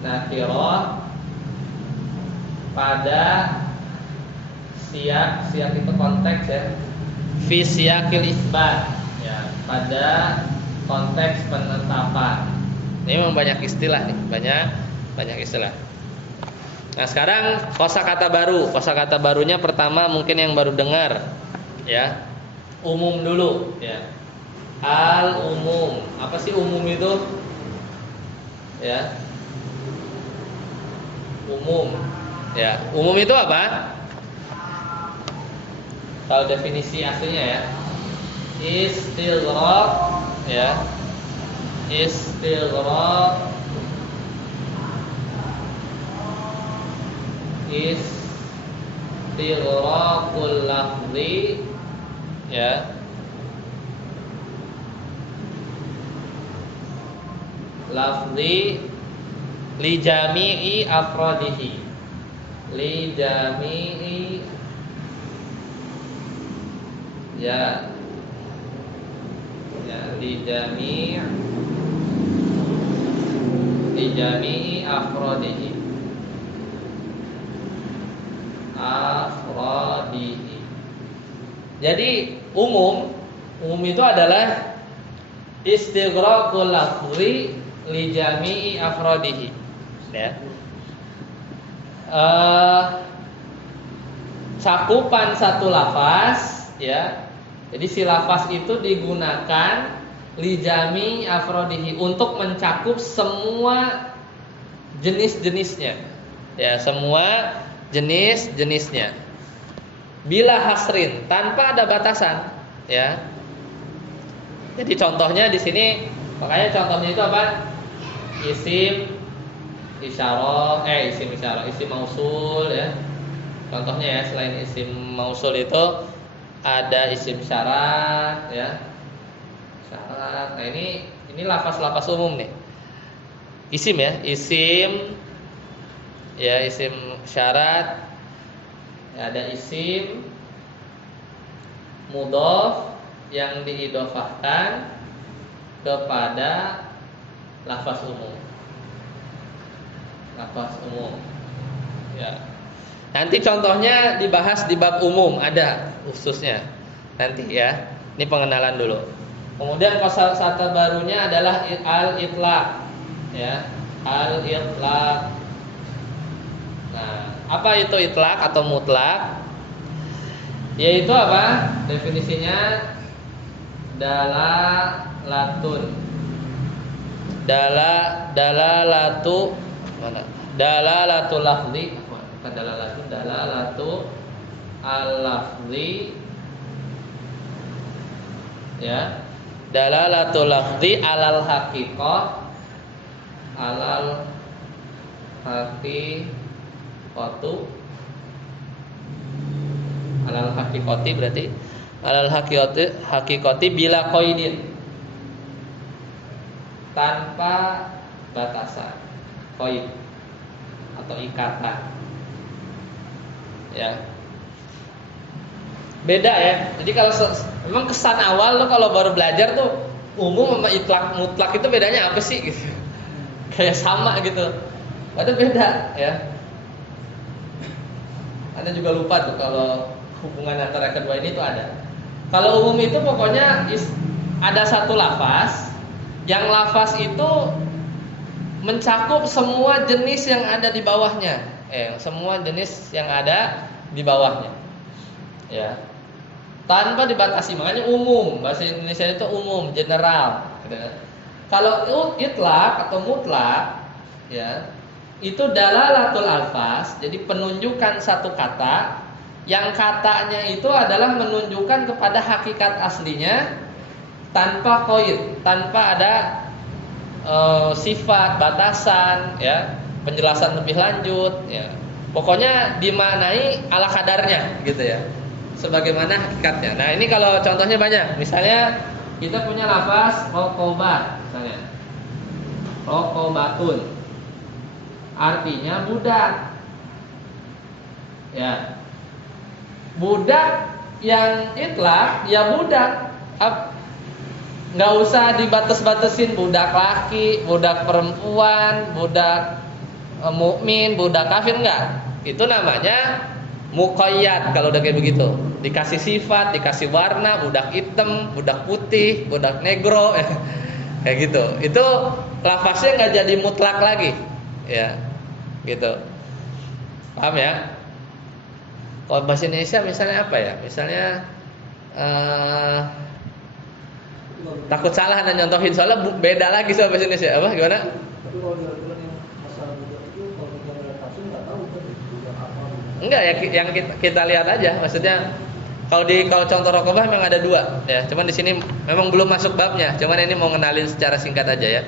Nakirah pada siyak itu konteks ya. Fi siyaqil isbat ya, pada konteks penetapan. Ini memang banyak istilah nih, banyak istilah. Nah, sekarang kosakata baru. Kosakata barunya pertama mungkin yang baru dengar ya. Umum dulu ya. Al umum. Apa sih umum itu? Ya. Umum. Ya, umum itu apa? Kalau definisi aslinya ya, istighraq ya, istighraqul lafzi ya, lafzi li jami'i afradihi, li jami'i ya li jami'i afradihi Jadi umum itu adalah istighraqul lafzi li jami'i afradihi. Ya. Cakupan satu lafaz, ya. Jadi si lafaz itu digunakan li jami'i afradihi untuk mencakup semua jenis-jenisnya. Ya, semua jenis-jenisnya. Bila hasrin, tanpa ada batasan, ya. Jadi contohnya di sini, makanya contohnya itu apa? Isim isyarah, isim isyarah, isim mausul, ya. Contohnya ya, selain isim mausul itu ada isim syarat, ya. Syarat. Nah, ini lafaz-lafaz umum nih. Isim ya, isim, ya, isim syarat. Ya, ada isim mudhof yang diidhofahkan kepada lafaz umum. Lafaz umum. Ya. Nanti contohnya dibahas di bab umum, ada khususnya. Nanti ya. Ini pengenalan dulu. Kemudian kosakata barunya adalah al-itlaq. Ya, al-itlaq. Nah, apa itu itlaq atau mutlak? Yaitu apa? Definisinya dalalatun. Dalalatu mana? Dalalatu lafzi, bukan dalalatu al-lafzi. Ya. Dalalatu lafzi alal haqiqah, alal haqiqatu, alal haqiqati berarti alal haqiqati bila qaidin, tanpa batasan, qaid atau ikatan. Ya. Beda ya. Jadi kalau memang kesan awal lo kalau baru belajar tuh umum sama itlaq mutlak itu bedanya apa sih gitu. Kayak sama gitu. Padahal beda ya. Anda juga lupa tuh kalau hubungan antara kedua ini tuh ada. Kalau umum itu pokoknya ada satu lafaz, yang lafaz itu mencakup semua jenis yang ada di bawahnya. Semua jenis yang ada di bawahnya. Ya. Tanpa dibatasi, makanya umum. Bahasa Indonesia itu umum, general. Kalau itlaq atau mutlak, ya, itu dalalatul alfaz, jadi penunjukan satu kata, yang katanya itu adalah menunjukkan kepada hakikat aslinya tanpa qaid, tanpa ada sifat, batasan, ya, penjelasan lebih lanjut, ya. Pokoknya dimaknai ala kadarnya, gitu ya. Sebagaimana hakikatnya. Nah, ini kalau contohnya banyak. Misalnya kita punya lafaz raqabah, misalnya. Raqabatun. Artinya budak. Ya. Budak yang itlaq ya budak. Nggak usah dibatas-batasin budak laki, budak perempuan, budak mukmin, budak kafir, enggak. Itu namanya muqayyad kalau udah kayak begitu. Dikasih sifat, dikasih warna, budak hitam, budak putih, budak negro, kayak gitu. Itu lafaznya nggak jadi mutlak lagi, ya, gitu. Paham ya? Kalau bahasa Indonesia misalnya apa ya? Misalnya takut salah dan nyontohin soalnya beda lagi sama bahasa Indonesia. Apa gimana? Tapi kalau di Al-Quran yang masalah budak itu kalau kita lihat tafsir nggak tahu kan budak apa. Enggak ya, yang kita lihat aja. Maksudnya kalau contoh raqabah memang ada dua, ya. Cuman di sini memang belum masuk babnya. Cuman ini mau ngenalin secara singkat aja ya.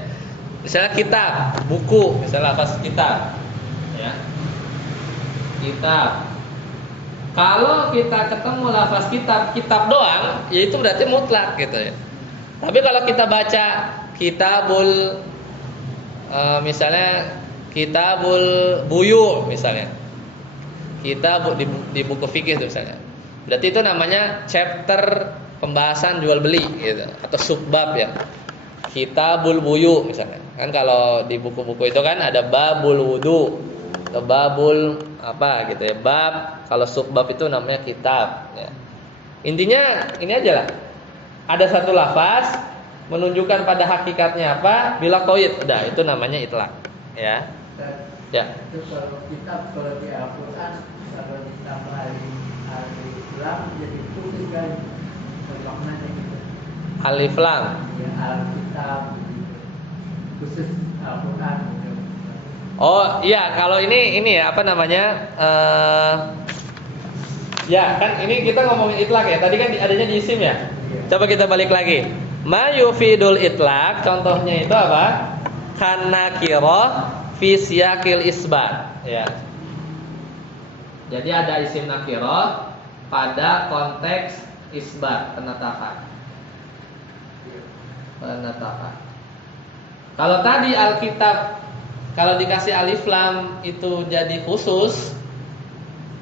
Misalnya kitab, buku, misalnya lafaz kitab, ya. Kitab. Kalau kita ketemu lafaz kitab doang, ya itu berarti mutlak gitu ya. Tapi kalau kita baca kitabul misalnya kitabul buyu misalnya. Kita di buku fikih itu misalnya. Berarti itu namanya chapter pembahasan jual beli gitu atau subbab ya. Kitabul buyu misalnya. Kan kalau di buku-buku itu kan ada babul wudu atau babul apa gitu ya. Bab, kalau subbab itu namanya kitab ya. Intinya ini aja lah. Ada satu lafaz menunjukkan pada hakikatnya apa, bila qaid, udah itu namanya itlaq, ya. Dan Ya. itu kalau kita kalau di Al-Quran kalau ditambah alif lam jadi khusus kan maknanya gitu. Alif lam. Ya Alkitab gitu. Khusus Al-Quran gitu. Oh iya, kalau ini ya apa namanya? Ya kan ini kita ngomongin itlaq ya. Tadi kan adanya di isim ya. Coba kita balik lagi. Ma yufidul itlaq, contohnya itu apa? Kanakirah fi siyaqil isbat, ya. Jadi ada isim nakirah pada konteks isbat, penetapan. Penetapan. Kalau tadi Alkitab kalau dikasih alif lam itu jadi khusus,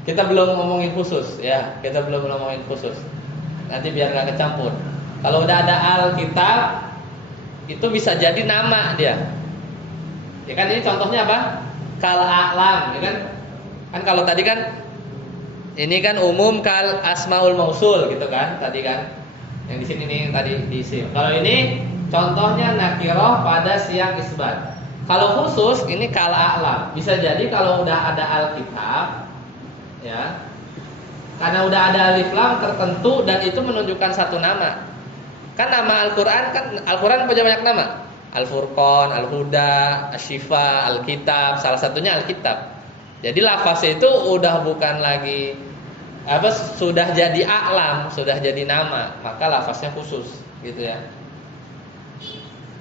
kita belum ngomongin khusus ya, kita belum ngomongin khusus. Nanti biar nggak kecampur. Kalau udah ada Alkitab itu bisa jadi nama dia. Ya kan ini contohnya apa? Kal a'lam, ya kan? Kan kalau tadi kan ini kan umum kal asmaul mausul gitu kan, tadi kan. Yang di sini nih tadi diisi. Kalau ini contohnya nakirah pada siyak isbat. Kalau khusus ini kal a'lam. Bisa jadi kalau udah ada Alkitab ya. Karena udah ada alif lam tertentu dan itu menunjukkan satu nama. Kan nama Al-Qur'an punya banyak nama. Al-Furqan, Al-Huda, Asy-Syifa, Al-Kitab, salah satunya Al-Kitab. Jadi lafaz itu udah bukan lagi sudah jadi a'lam, sudah jadi nama, maka lafaznya khusus gitu ya.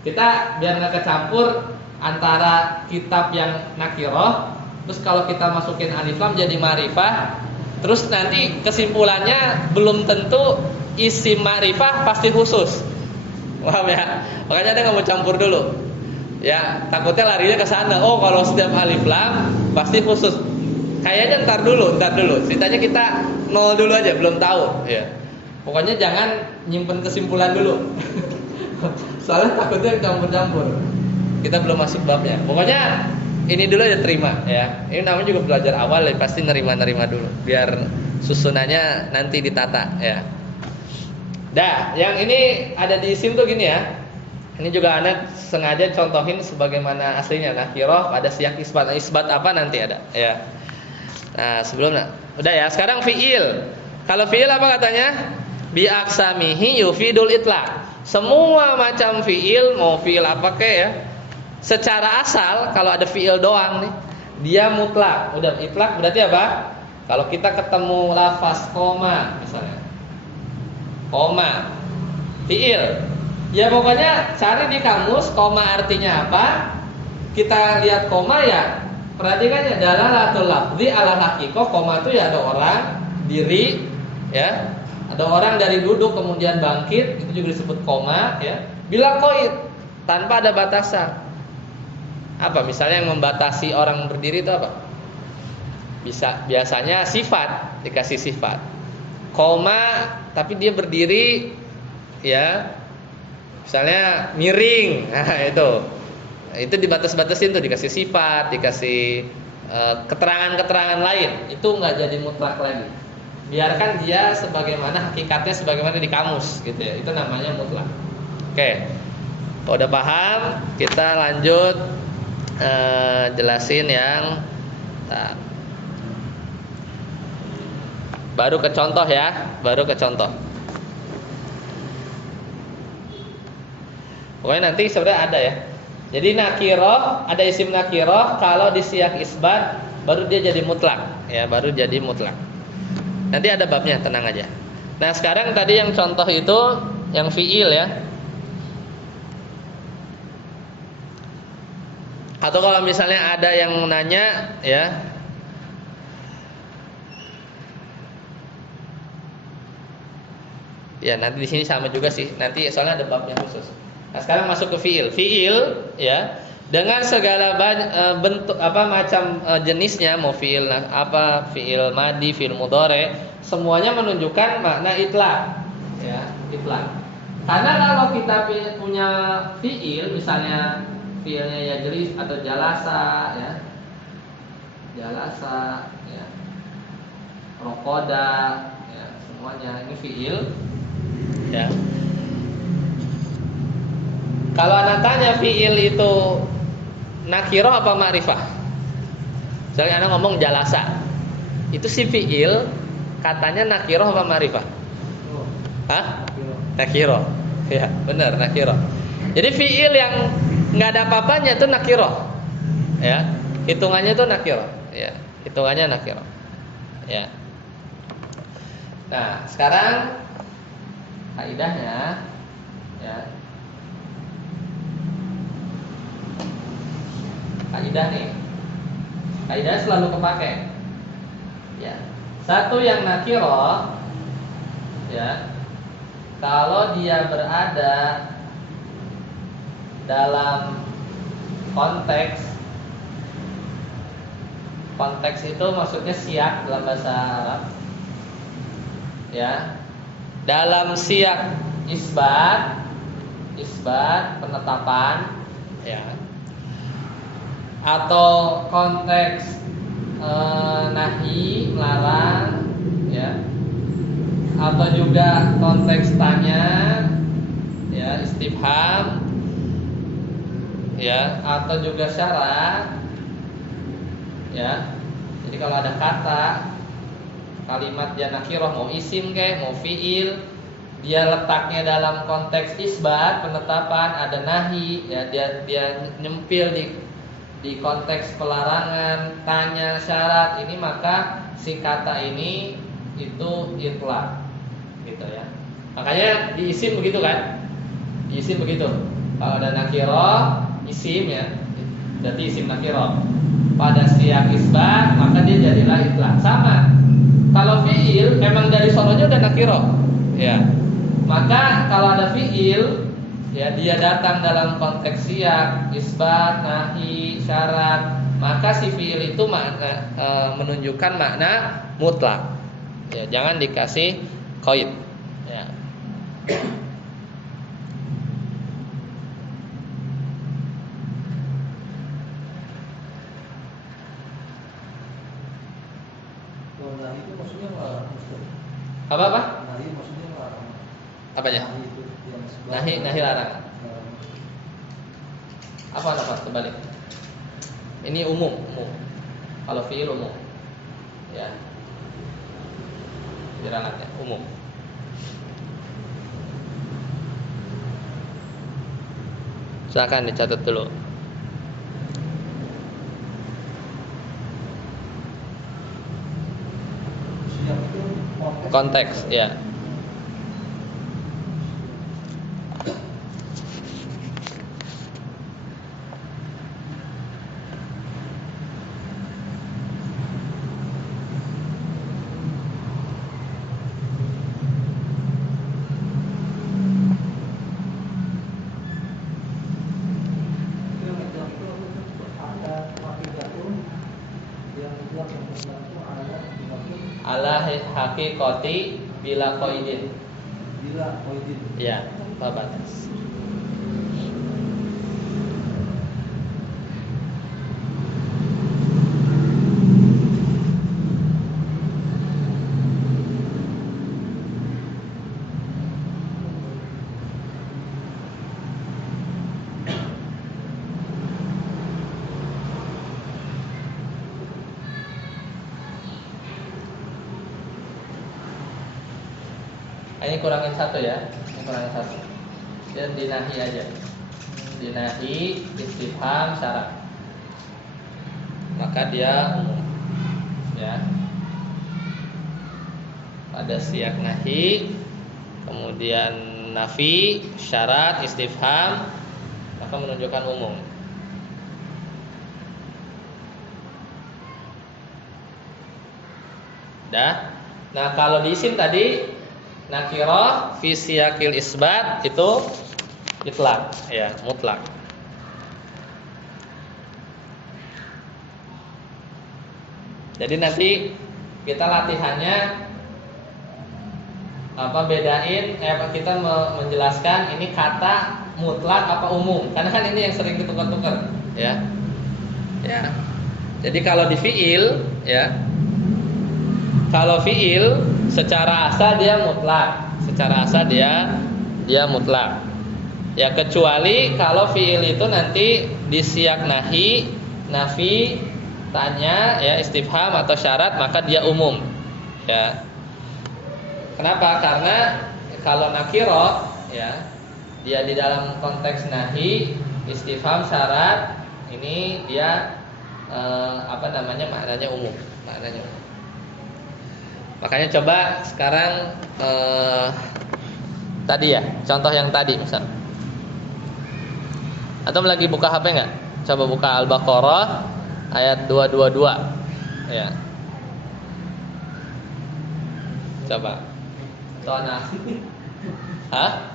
Kita biar nggak kecampur antara kitab yang nakirah, terus kalau kita masukin alif lam jadi ma'rifah, terus nanti kesimpulannya belum tentu isim ma'rifah pasti khusus. Paham ya? Makanya ada nggak mau campur dulu. Ya, takutnya larinya ke sana. Oh, kalau setiap alif lam pasti khusus. Kayaknya ntar dulu. Ceritanya kita nol dulu aja, belum tahu. Ya. Pokoknya jangan nyimpen kesimpulan dulu. Soalnya takutnya campur-campur. Kita belum masuk babnya. Pokoknya ini dulu aja terima. Ya, ini namanya juga belajar awal, ya, pasti nerima dulu. Biar susunannya nanti ditata. Ya. Dah, yang ini ada di isim tuh gini ya. Ini juga anak sengaja contohin sebagaimana aslinya nakirah pada siyak isbat. Isbat apa nanti ada ya. Nah, sebelumnya. Udah ya, sekarang fiil. Kalau fiil apa katanya? Bi aqsamihi yufidul itlaq. Semua macam fiil, mau fiil apa kek ya. Secara asal kalau ada fiil doang nih, dia mutlak. Udah itlaq berarti apa? Kalau kita ketemu lafaz koma misalnya. Koma fiil. Ya pokoknya cari di kamus koma artinya apa. Kita lihat koma ya. Perhatikan ya, dalalatul lafzi ala haqiqah. Koma itu ya ada orang diri ya. Ada orang dari duduk kemudian bangkit, itu juga disebut koma ya. Bila qaid tanpa ada batasan. Apa misalnya yang membatasi orang berdiri itu apa? Biasanya sifat, dikasih sifat. Koma tapi dia berdiri ya. Misalnya miring. Nah, itu dibatas-batasin tuh, dikasih sifat, dikasih keterangan-keteranran lain. Itu enggak jadi mutlak lagi. Biarkan dia sebagaimana hakikatnya, sebagaimana di kamus gitu ya. Itu namanya mutlak. Oke. Kalau udah paham, kita lanjut jelasin yang baru ke contoh ya, Pokoknya nanti sebenarnya ada ya. Jadi nakirah, ada isim nakirah kalau di siyak isbat baru dia jadi mutlak ya, baru jadi mutlak. Nanti ada babnya, tenang aja. Nah, sekarang tadi yang contoh itu yang fiil ya. Atau kalau misalnya ada yang nanya ya, ya nanti di sini sama juga sih. Nanti soalnya ada babnya khusus. Nah, sekarang masuk ke fiil. Fiil ya, dengan segala bentuk macam jenisnya, mau fiil apa, fiil madi, fiil mudhari, semuanya menunjukkan makna itlaq. Ya, itlaq. Karena kalau kita punya fiil, misalnya fiilnya yajlis atau jalasa ya. Jalasa ya. Rokoda ya, semuanya. Ini fiil, ya. Kalau anak tanya fiil itu nakirah apa ma'rifah? Misalnya anak ngomong jalasa, itu si fiil katanya nakirah apa ma'rifah? Oh, Hah? kira. Nakirah. Ya, benar nakirah. Jadi fiil yang nggak ada apa-apanya itu nakirah. Ya, hitungannya itu nakirah. Ya, hitungannya nakirah. Ya. Nah, sekarang kaidahnya, ya. Kaidah nih. Kaidah selalu kepake. Ya. Satu yang nakirah, ya. Kalau dia berada dalam konteks itu maksudnya siyak dalam bahasa Arab, ya. Dalam siyak isbat penetapan, ya, atau konteks nahi melarang, ya, atau juga konteks tanya, ya, istifham, ya, atau juga syarat, ya. Jadi kalau ada kata kalimat dia nakirah, mau isim kayak mau fiil, dia letaknya dalam konteks isbat penetapan, ada nahi, ya, dia nyempil di konteks pelarangan, tanya, syarat, ini maka si kata ini itu itlaq, gitu ya. Makanya di isim begitu kan? Di isim begitu. Kalau ada nakirah isim, ya, berarti isim nakirah. Pada siyak isbat maka dia jadilah itlaq. Sama. Kalau fiil memang dari sononya udah nakirah, ya. Maka kalau ada fiil, ya, dia datang dalam konteks siyak isbat, nahi, syarat, maka si fiil itu makna menunjukkan makna mutlak. Ya, jangan dikasih qaid, ya. Kalau nahi itu maksudnya melarang, Ustaz. Apa? Nahi maksudnya melarang. Apanya? Nahi itu yang sebelah. Nahi larangan. Larang. Apa terbalik? Ini umum. Kalau fiil umum, ya. Larangannya umum. Silakan dicatat dulu. Siap itu Konteks, ya. yang mutlak itu ada wakidatun, yang mutlak itu ada wakidatun Ala haqiqati bila qaidin. bila qaidin. Ya, tanpa batas. Ini kurangin satu, ya. Ini kurangin satu. Dan dinahi aja. Dinahi, istifham, syarat. Maka dia umum, ya. Pada siyak nahi, kemudian nafi, syarat, istifham, maka menunjukkan umum. Dah. Nah, kalau di isim tadi nakirah fi siyaqil isbat itu itlaq, ya, mutlak. Jadi nanti kita latihannya bedain, kita menjelaskan ini kata mutlak apa umum. Karena kan ini yang sering ditukar-tukar, ya. Jadi kalau di fiil, ya. Kalau fiil secara asa dia mutlak. Secara asa dia mutlak. Ya kecuali kalau fiil itu nanti disiyak nahi, nafi, tanya, ya istifham atau syarat, maka dia umum. Ya. Kenapa? Karena kalau nakiro, ya, dia di dalam konteks nahi, istifham, syarat, ini dia maknanya umum. Maknanya umum. Makanya coba sekarang tadi ya, contoh yang tadi misal. Atau lagi buka HP nggak? Coba buka Al-Baqarah ayat 222. Ya. Coba. Tona. Hah?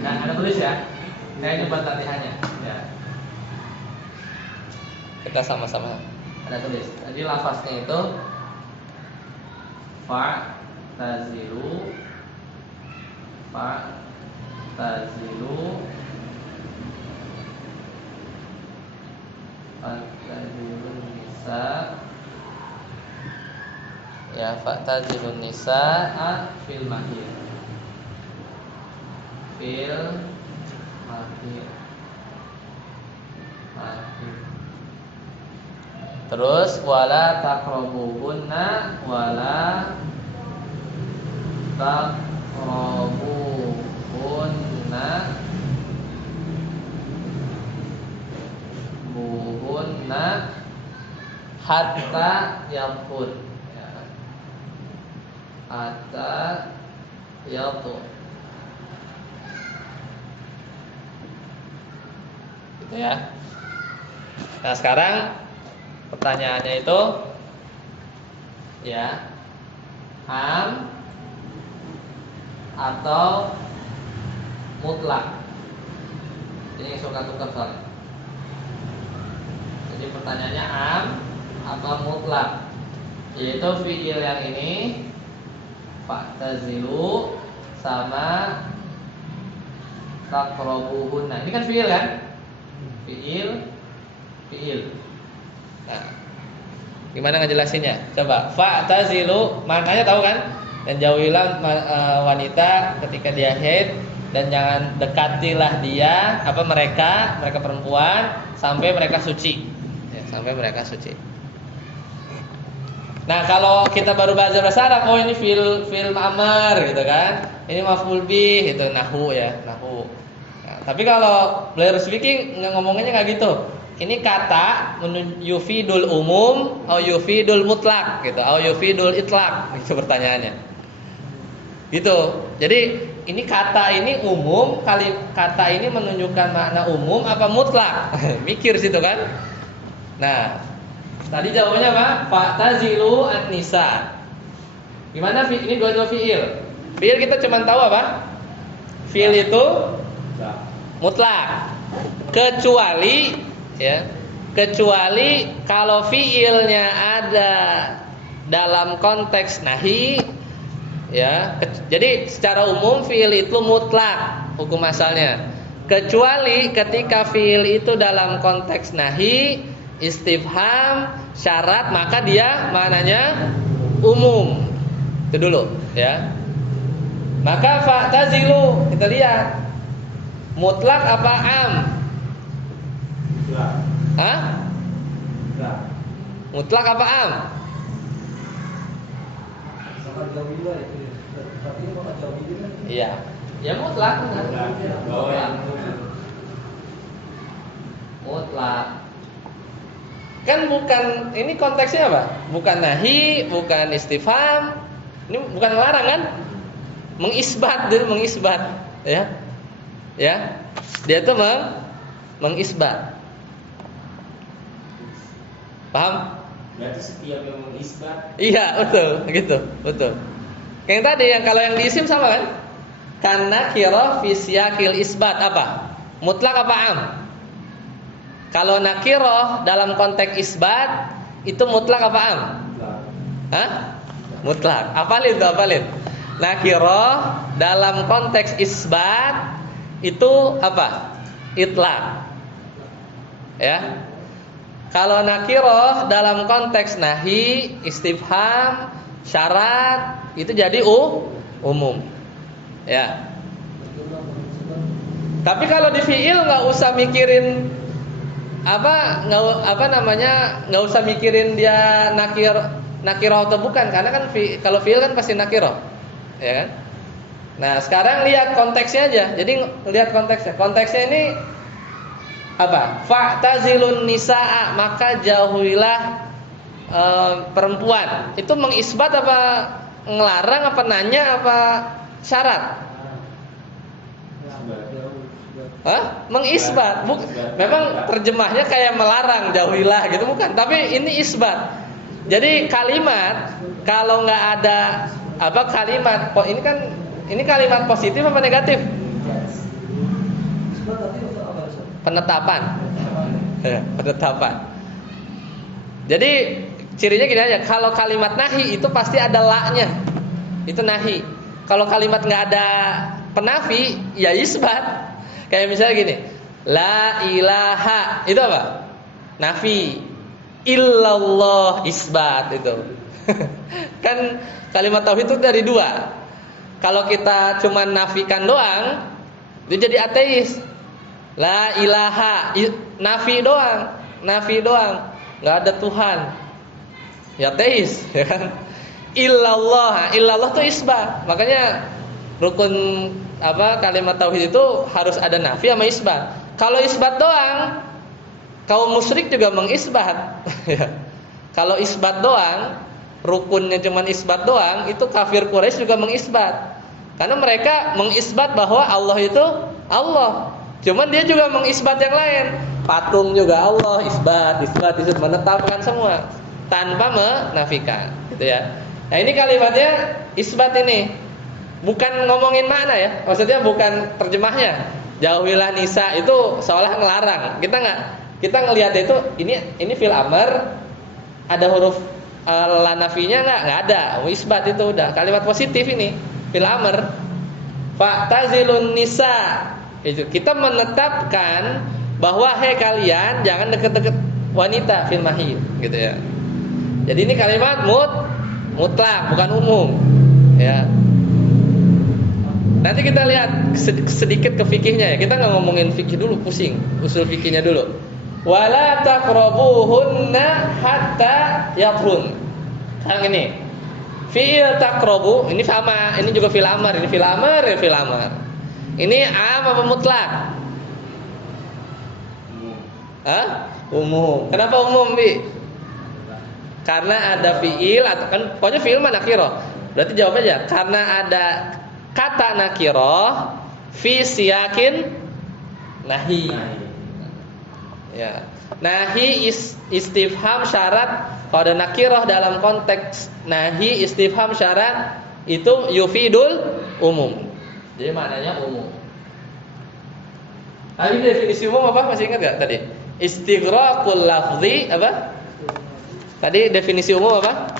Nah, Anda tulis ya. Nah, ini buat latihannya. Ya. Kita sama-sama. Anda tulis. Jadi lafaznya itu fa'tazilu nisa, ya, fa'tazilun nisaa fil mahir. Terus wala taqrabuhunna hatta yaqut, ya. Hatta yaqut. Gitu ya. Nah, sekarang pertanyaannya itu, ya, am atau mutlak. Ini suka-suka soalnya. Jadi pertanyaannya am atau mutlak, yaitu fiil yang ini fa'tazilu sama taqrabuhunna. Ini kan fiil kan? Fiil. Nah, gimana ngejelasinnya? Coba, fa'tazilu maknanya tahu kan? Dan jauhilah wanita ketika dia haid, dan jangan dekatilah dia mereka perempuan sampai mereka suci. Ya, sampai mereka suci. Nah, kalau kita baru belajar bahasa Arab, oh ini fiil ma'mar gitu kan. Ini maf'ul bih, itu nahu ya, nahu. Nah, tapi kalau belajar speaking ngomongnya enggak gitu. Ini kata yufidul umum atau yufidul mutlak gitu, atau yufidul itlaq, itu pertanyaannya. Gitu. Jadi ini kata ini umum, kata ini menunjukkan makna umum apa mutlak? Mikir situ kan. Nah, tadi jawabannya apa? Fa'tazilu an-nisa. Gimana ini dua fiil? Fiil kita cuma tahu apa? Fiil itu mutlak. Kecuali kalau fiilnya ada dalam konteks nahi, ya. Jadi secara umum fiil itu mutlak hukum asalnya. Kecuali ketika fiil itu dalam konteks nahi, istifham, syarat, maka dia maknanya umum. Itu dulu, ya. Maka fa'tazilu, kita lihat mutlak apa am? Mutlak. Hah? Mutlak apa am? Sama jauhilah itu. Tapi sama jauhilah. Iya. Ya mutlak. Mutlak. Kan bukan, ini konteksnya apa? Bukan nahi, bukan istifham. Ini bukan larang kan? Mengisbat, ya. Ya. Dia itu mengisbat. Paham? Berarti setiap yang mengisbat. Iya, betul. Kayak tadi kalau yang diisim sama kan? Karena kira fi siyaqil isbat apa? Mutlak apa am? Kalau nakiroh dalam konteks isbat itu mutlak apa am? Hah? Mutlak. Apalin? Nakiroh dalam konteks isbat itu apa? Itlak. Ya. Kalau nakiroh dalam konteks nahi, istifham, syarat itu jadi umum. Ya. Tapi kalau di fiil nggak usah mikirin nggak usah mikirin dia nakiroh atau bukan, karena kan kalau fiil kan pasti nakiroh, ya kan? Nah sekarang lihat konteksnya aja. Jadi lihat konteksnya. Konteksnya ini apa? Fa'tazilun nisaa, maka jauhilah perempuan. Itu mengisbat apa ngelarang, apa nanya, apa syarat? Hah? Mengisbat. Memang terjemahnya kayak melarang, jauhilah gitu, bukan. Tapi ini isbat. Jadi kalimat kalau nggak ada kalimat, ini kalimat positif apa negatif? Penetapan. Penetapan. Jadi cirinya gini aja. Kalau kalimat nahi itu pasti ada la-nya. Itu nahi. Kalau kalimat nggak ada penafi, ya isbat. Kayak misalnya gini, la ilaha, itu apa? Nafi. Illallah, isbat itu. Kan kalimat tauhid itu dari dua. Kalau kita cuma nafikan doang, itu jadi ateis. La ilaha, nafi doang, nggak ada Tuhan. Ya ateis, ya kan? Illallah itu isbat. Makanya rukun kalimat tauhid itu harus ada nafi sama isbat. Kalau isbat doang, kaum musyrik juga mengisbat. Kalau isbat doang, rukunnya cuma isbat doang, itu kafir Quraisy juga mengisbat. Karena mereka mengisbat bahwa Allah itu Allah. Cuman dia juga mengisbat yang lain. Patung juga Allah, isbat, menetapkan semua tanpa menafikan, gitu ya. Nah, ini kalimatnya isbat ini. Bukan ngomongin makna ya, maksudnya bukan terjemahnya. Jauhilah nisa itu seolah ngelarang. Kita ngelihat itu ini fil amr, ada huruf la nafinya nggak ada. Isbat itu udah kalimat positif ini fil amr. Fa'tazilun nisa. Itu kita menetapkan bahwa kalian jangan deket-deket wanita fil mahid, gitu ya. Jadi ini kalimat mutlak, bukan umum, ya. Nanti kita lihat sedikit ke fikihnya ya. Kita nggak ngomongin fikih dulu, pusing. Usul fikihnya dulu. Wala taqrabuhunna hatta yathun. Sekarang ini fi'il taqrabu, ini sama, ini juga fil amr, ini fil amr. Ini am apa mutlak? Hah? Umum. Kenapa umum, Bi? Karena ada fi'il atau kan pokoknya fi'il mana nakirah. Berarti jawab aja, karena ada kata nakirah fi siyakin nahi. Ya. Nahi istifham syarat. Kalau ada nakirah dalam konteks nahi istifham syarat itu yufidul umum. Jadi maknanya umum. Tadi definisi umum apa? Masih ingat gak tadi? Istighraqul lafzi apa? Tadi definisi umum apa?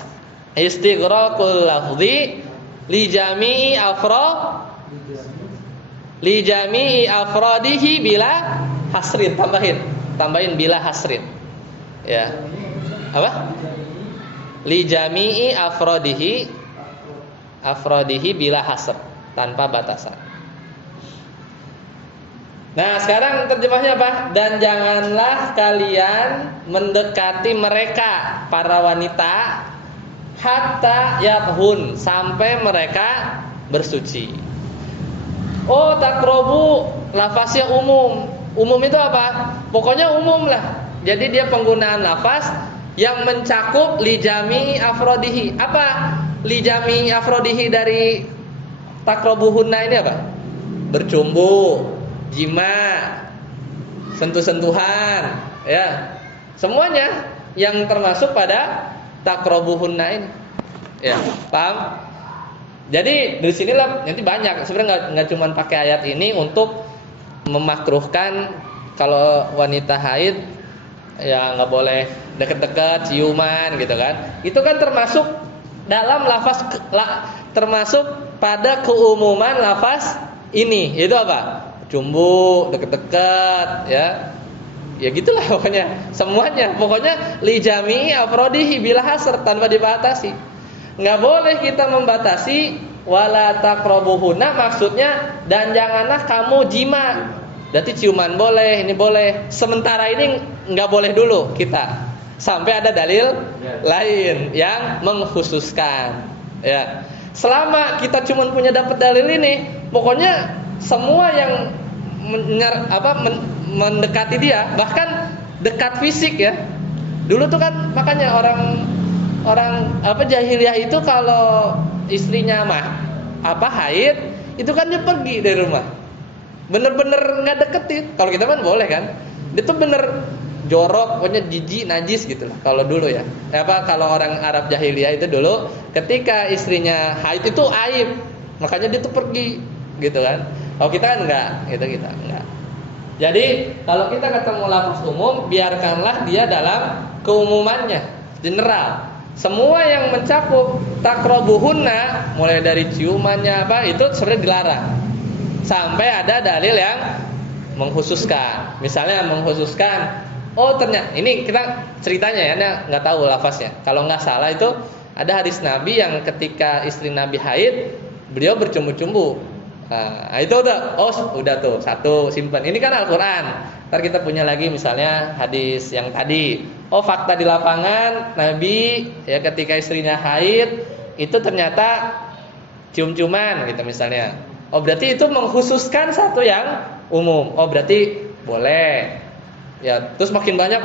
Istighraqul lafzi li jami'i afradihi bila hasrin. Tambahin bila hasrin. Ya. Apa? Li jami'i afradihi bila hasr, tanpa batasan. Nah, sekarang terjemahnya apa? Dan janganlah kalian mendekati mereka, para wanita, hatta yathun, sampai mereka bersuci. Oh, takrobu, lafaznya umum. Umum itu apa? Pokoknya umum lah. Jadi dia penggunaan lafaz yang mencakup lijami afrodihi. Apa lijami afrodihi dari takrobuhunna ini apa? Bercumbu, jima, sentuh-sentuhan, ya. Semuanya yang termasuk pada takrobuhunna ini. Ya, paham? Jadi dari sinilah nanti banyak. Sebenarnya nggak cuma pakai ayat ini untuk memakruhkan kalau wanita haid ya nggak boleh deket-deket, ciuman gitu kan. Itu kan termasuk dalam lafaz termasuk pada keumuman lafaz ini. Itu apa? Cumbu, deket-deket, ya. Ya gitulah pokoknya. Semuanya. Pokoknya li jami'i afrodihi bila hasr, tanpa dibatasi. Nggak boleh kita membatasi wala taqrabuhunna, maksudnya dan janganlah kamu jima. Berarti ciuman boleh, ini boleh. Sementara ini nggak boleh dulu kita sampai ada dalil lain yang mengkhususkan. Ya, selama kita cuma punya dapat dalil ini, pokoknya semua yang mendekati dia, bahkan dekat fisik ya. Dulu tuh kan makanya orang jahiliyah itu kalau istrinya haid, itu kan dia pergi dari rumah. Bener-bener nggak deketin. Kalau kita kan boleh kan? Dia tuh bener jorok, pokoknya jijik, najis gitu lah. Kalau dulu ya. Kalau orang Arab jahiliyah itu dulu, ketika istrinya haid itu aib, makanya dia tuh pergi, gitu kan? Kalau kita kan enggak, gitu kita enggak. Jadi kalau kita ketemu lafaz umum, biarkanlah dia dalam keumumannya, general. Semua yang mencakup taqrabuhunna, mulai dari ciumannya itu sebenarnya dilarang. Sampai ada dalil yang mengkhususkan. Misalnya mengkhususkan, oh ternyata ini kita ceritanya ya, nggak tahu lafaznya. Kalau nggak salah itu ada hadis Nabi yang ketika istri Nabi haid, beliau bercumbu-cumbu. Nah, itu udah tuh satu simpan. Ini kan Al-Quran. Ntar kita punya lagi misalnya hadis yang tadi. Oh fakta di lapangan Nabi ya ketika istrinya haid itu ternyata cium-ciuman gitu misalnya. Oh berarti itu mengkhususkan satu yang umum. Oh berarti boleh. Ya terus makin banyak.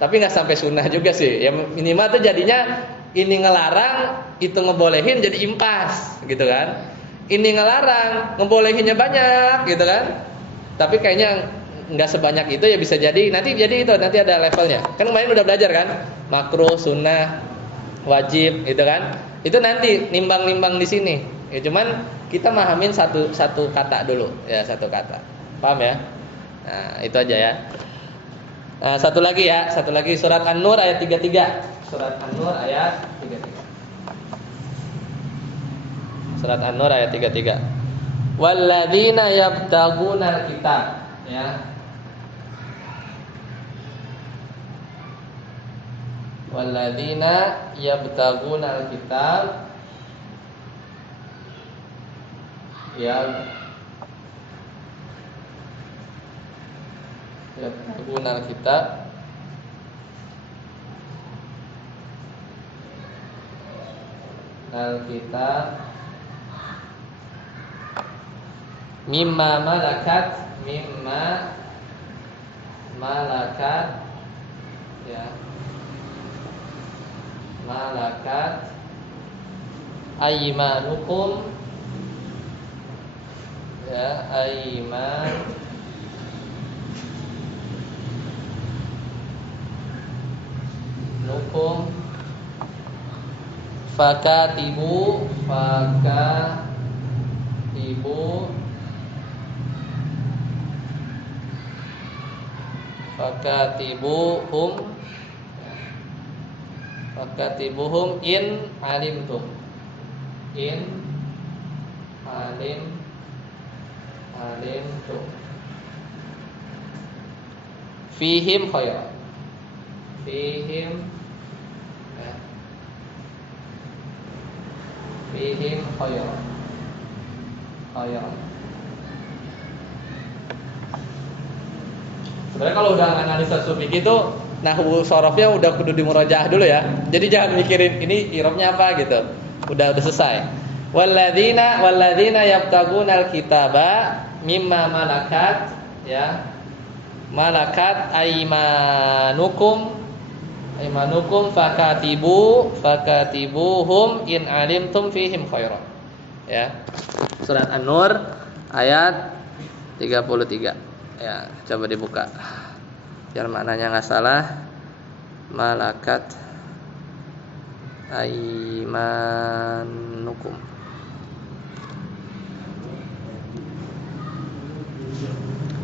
Tapi nggak sampai sunnah juga sih. Ya minimal tuh jadinya ini ngelarang, itu ngebolehin jadi impas gitu kan. Ini ngelarang, ngebolehinnya banyak gitu kan. Tapi kayaknya nggak sebanyak itu ya bisa jadi nanti ada levelnya. Kan kemarin udah belajar kan, makruh, sunnah, wajib gitu kan. Itu nanti nimbang-nimbang di sini. Ya cuman kita mahamin satu kata dulu ya, satu kata. Paham ya? Nah, itu aja ya. Nah, satu lagi surat An-Nur ayat 33. Surat An-Nur ayat 33. Surat An-Nur ayat 33. Walladzina yabtagunal kitab ya. Walladzina yabtagunal kitab yabtagunal kitab al-kitab mimma malakat ya malakat aymanukum ya aymanukum fakatibuhum in alimtum fihim khairan fihim khairan sebenarnya kalau udah analisa fikih itu nahwu sorofnya udah kudu dimurajaah dulu ya. Jadi jangan mikirin ini i'rabnya apa gitu. Udah selesai. Walladzina yabtagunal kitaba mimma malakat ya. Malakat aymanukum fakatibuhum in alimtum fihim khairan. Ya. Surat An-Nur ayat 33. Ya, coba dibuka. Biar maknanya enggak salah. Malakat aymanukum.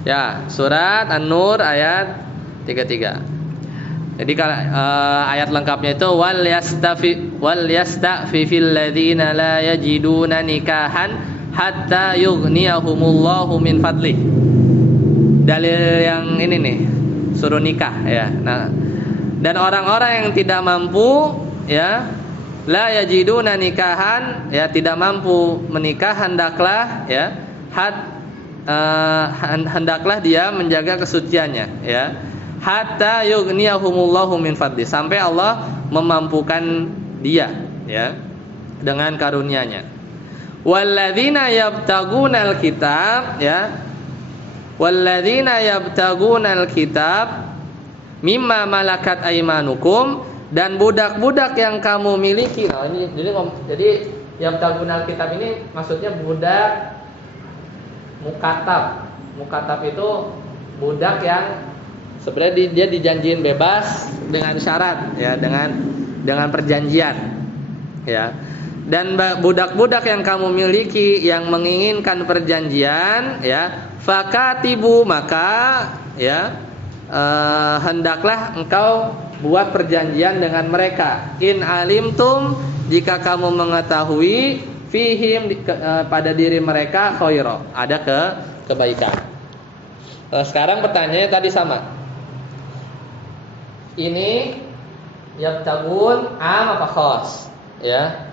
Ya, surat An-Nur ayat 33. Jadi ayat lengkapnya itu wal yastafifil ladzina la yajiduna nikahan hatta yughniyahumullahu min fadlih. Dalil yang ini nih, suruh nikah ya. Nah, dan orang-orang yang tidak mampu ya la yajiduna nikahan, ya tidak mampu menikah, hendaklah ya hendaklah dia menjaga kesuciannya, ya, hatta yughniyahumullahu min fadli, sampai Allah memampukan dia, ya, dengan karunia-Nya. Walladzina yabtagunal kitab, ya, walladzina yabtagunal kitab mimma malakat aymanukum, dan budak-budak yang kamu miliki. Nah, ini jadi yabtagunal kitab ini maksudnya budak mukatab. Mukatab itu budak yang sebenarnya dia dijanjiin bebas dengan syarat, ya, dengan perjanjian, ya. Dan budak-budak yang kamu miliki yang menginginkan perjanjian, ya, fakatibu, maka ya hendaklah engkau buat perjanjian dengan mereka. In alimtum, jika kamu mengetahui, fihim, pada diri mereka, khaira, ada kebaikan. Sekarang pertanyaannya tadi sama. Ini yabtagun am apa khos? Ya.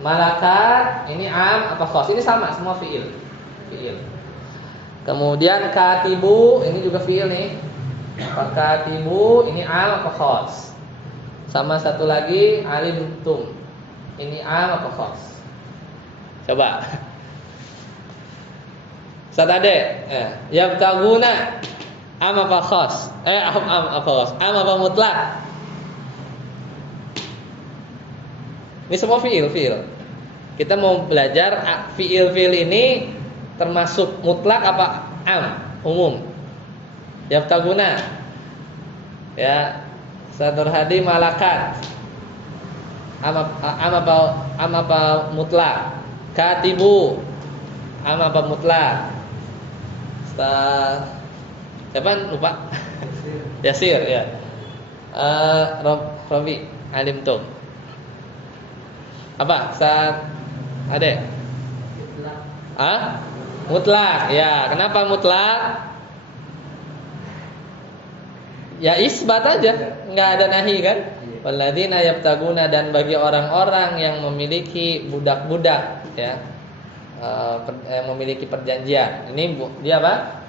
Malakat ini am apa khos? Ini sama, semua fiil. Kemudian katibu ini juga fiil nih. Apakah katibu ini am apa khos? Sama satu lagi alimtum. Ini am apa khos? Coba. Satade, yabtaguna am apa khos? Am apa khos? Am apa mutlak? Ini semua fiil. Kita mau belajar fiil ini termasuk mutlak apa am, umum. Yabtaguna, ya, Sadur Hadi malakat. Am apa mutlak? Katibu, am apa mutlak? Siapa lupa? Yasir, ya. Robi, alim tuh. Apa? Saat ada? Mutlak, ya. Kenapa mutlak? Ya isbat aja, nggak ada nahi kan? Walladzina yabtaguna, dan bagi orang-orang yang memiliki budak-budak, ya, yang memiliki perjanjian. Ini dia apa?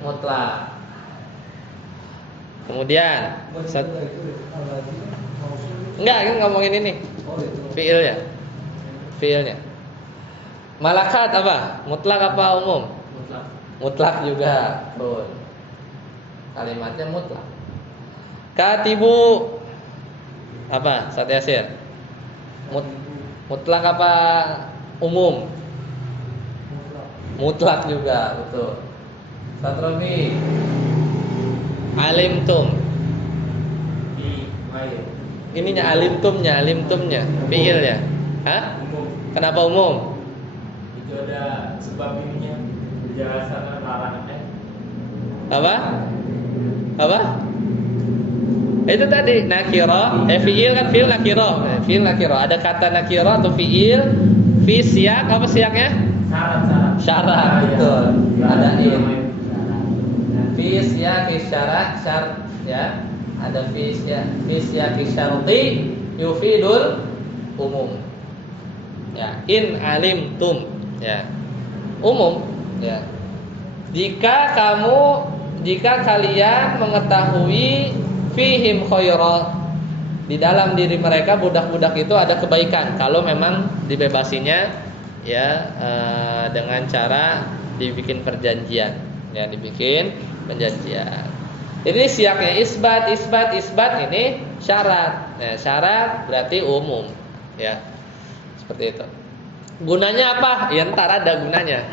Mutlak. Kemudian enggak, ini ngomongin ini. Fiilnya. Malakat apa? Mutlak apa umum? Mutlak juga. Betul. Kalimatnya mutlak. Katibu apa? Ustaz Yasir. Mutlak apa umum? Mutlak juga, betul. Ustaz Robi. Alimtum. Ininya alimtumnya, fiilnya. Hah? Umum. Kenapa umum? Itu ada sebab ininya, penjelasan larangannya. Apa? Itu tadi nakira, fiil kan fiil nakira. Fiil nakira. Ada kata nakira atau fiil fi siyak, apa siyaknya? Syarat, betul. Ada in. Fi siyak syarat, ya. Ada fi siyak syarti yufidul umum. Ya, in alimtum, ya. Umum, ya. Jika kalian mengetahui fihim khairat, di dalam diri mereka budak-budak itu ada kebaikan, kalau memang dibebasinya, ya, dengan cara dibikin perjanjian, ya, dibikin perjanjian. Ini siaknya isbat ini syarat. Nah, syarat berarti umum, ya. Seperti itu. Gunanya apa? Ya ntar ada gunanya.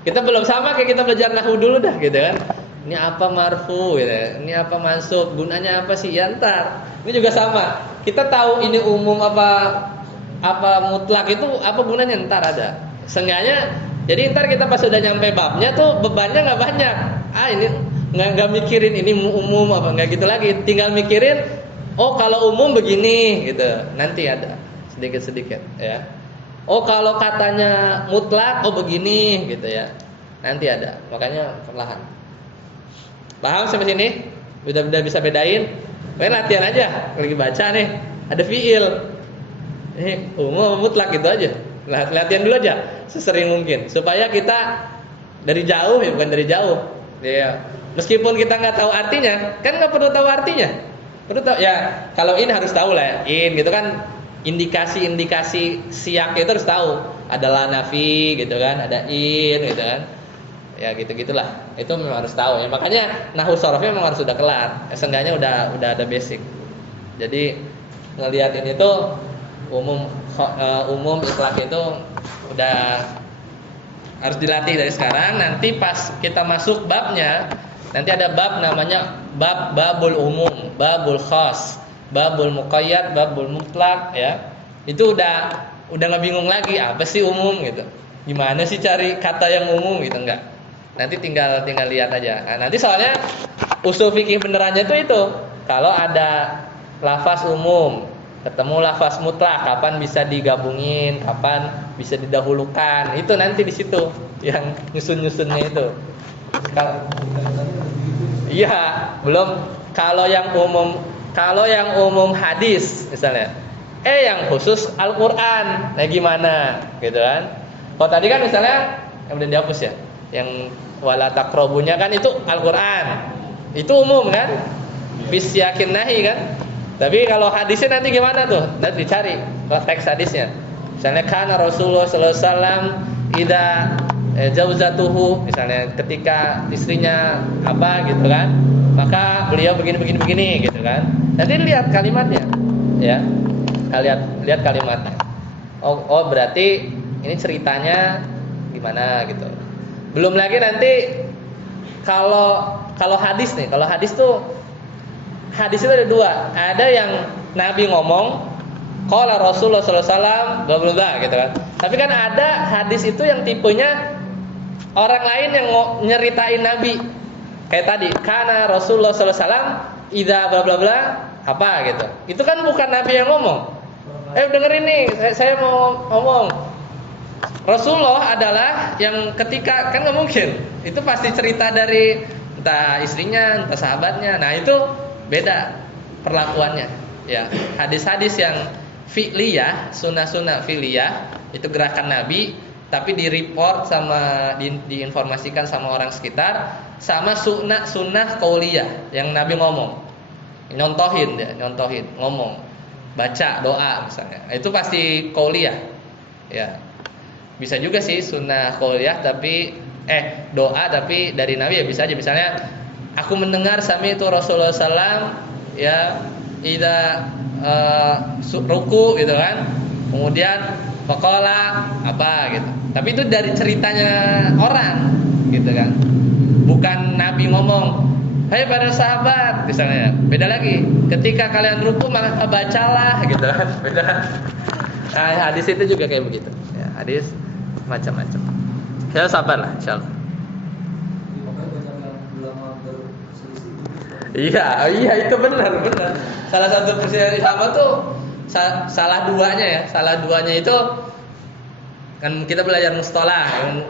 Kita belum sama kayak kita belajar nahwu dulu dah, gitu kan. Ini apa marfu, gitu. Ini apa mansub, gunanya apa sih? Ya ntar. Ini juga sama. Kita tahu ini umum apa mutlak, itu apa gunanya, ntar ada. Seenggaknya, jadi ntar kita pas sudah nyampe babnya tuh bebannya nggak banyak. Ini nggak mikirin ini umum apa, nggak gitu lagi. Tinggal mikirin, oh kalau umum begini, gitu. Nanti ada sedikit-sedikit, ya. Oh kalau katanya mutlak, oh begini, gitu ya. Nanti ada. Makanya perlahan. Paham sampai sini? Udah bisa bedain? Kalian latihan aja. Lagi baca nih, ada fiil. Umum mutlak gitu aja. Latihan dulu aja sesering mungkin supaya kita dari jauh ya, bukan dari jauh. Ya. Meskipun kita nggak tahu artinya, kan nggak perlu tahu artinya. Perlu tahu ya. Kalau in harus tahu lah, in gitu kan, indikasi-indikasi siak itu harus tahu. Ada la nafi gitu kan, ada in gitu kan. Ya gitu-gitulah. Itu memang harus tahu ya. Makanya nahwu sharafnya memang harus sudah kelar. Seenggaknya udah ada basic. Jadi ngelihat ini tuh umum itlaq itu udah harus dilatih dari sekarang. Nanti pas kita masuk babnya, nanti ada bab namanya babul umum, babul khas, babul muqayyad, babul mutlaq ya. Itu udah nggak bingung lagi apa sih umum gitu. Gimana sih cari kata yang umum gitu, enggak. Nanti tinggal lihat aja. Nah, nanti soalnya usul fikih benerannya itu kalau ada lafaz umum ketemu lafaz mutlak, kapan bisa digabungin, kapan bisa didahulukan, itu nanti di situ yang nyusun-nyusunnya itu. Iya, belum kalau yang umum hadis misalnya, yang khusus Al-Qur'an, nah gimana, gitu kan? Kalau tadi kan misalnya yang udah dihapus ya, yang wala taqrabunya kan itu Al-Qur'an, itu umum kan, bisyakin nahi kan. Tapi kalau hadisnya nanti gimana tuh? Nanti dicari teks hadisnya. Misalnya kana Rasulullah sallallahu alaihi wasallam idza jauzatuhu, misalnya ketika istrinya apa gitu kan, maka beliau begini gitu kan. Nanti lihat kalimatnya. Ya. Lihat kalimatnya. Oh berarti ini ceritanya gimana gitu. Belum lagi nanti kalau hadis nih, kalau hadis tuh hadis itu ada dua. Ada yang Nabi ngomong, qala Rasulullah sallallahu alaihi wasallam bla bla bla gitu kan. Tapi kan ada hadis itu yang tipenya orang lain yang nyeritain Nabi. Kayak tadi, kana Rasulullah sallallahu alaihi wasallam idza bla bla bla apa gitu. Itu kan bukan Nabi yang ngomong. Dengerin nih, saya mau ngomong. Rasulullah adalah yang ketika, kan nggak mungkin. Itu pasti cerita dari entah istrinya, entah sahabatnya. Nah, itu beda perlakuannya ya. Hadis-hadis yang fi'liyah, sunnah-sunnah fi'liyah, itu gerakan Nabi tapi di-report sama diinformasikan sama orang sekitar, sama sunnah qauliyah yang Nabi ngomong. Nyontohin ngomong, baca doa misalnya. Itu pasti qauliyah. Ya. Bisa juga sih sunnah qauliyah tapi doa tapi dari Nabi ya bisa aja. Misalnya aku mendengar sami itu Rasulullah SAW ya idza ruku gitu kan. Kemudian faqala apa gitu. Tapi itu dari ceritanya orang gitu kan. Bukan Nabi ngomong, "Hai para sahabat," misalnya. Beda lagi. Ketika kalian ruku maka bacalah gitu kan. Beda. Nah, hadis itu juga kayak begitu. Ya, hadis macam-macam. Ya sabarlah insyaallah. Iya itu benar. Salah satu perselisihan ulama tuh salah duanya itu kan kita belajar mustalah yang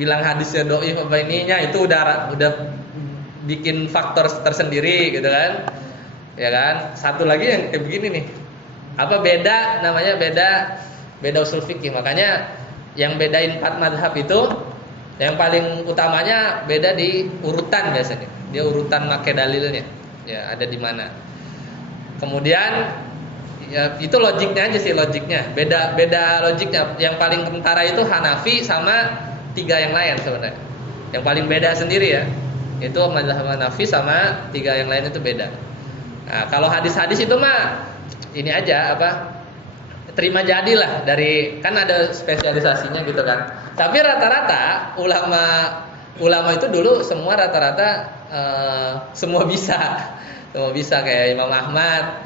bilang hadisnya dhaif apa ininya itu udah bikin faktor tersendiri gitu kan. Ya kan? Satu lagi yang kayak begini nih. Apa beda namanya beda usul fikih. Makanya yang bedain 4 mazhab itu yang paling utamanya beda di urutan biasanya. Dia urutan make dalilnya. Ya, ada di mana. Kemudian ya itu logiknya aja sih logiknya. Beda logiknya. Yang paling kentara itu Hanafi sama 3 yang lain sebenarnya. Yang paling beda sendiri ya. Itu mazhab Hanafi sama 3 yang lain itu beda. Nah, kalau hadis-hadis itu mah ini aja terima jadilah dari kan ada spesialisasinya gitu kan. Tapi rata-rata ulama itu dulu semua rata-rata semua bisa kayak Imam Ahmad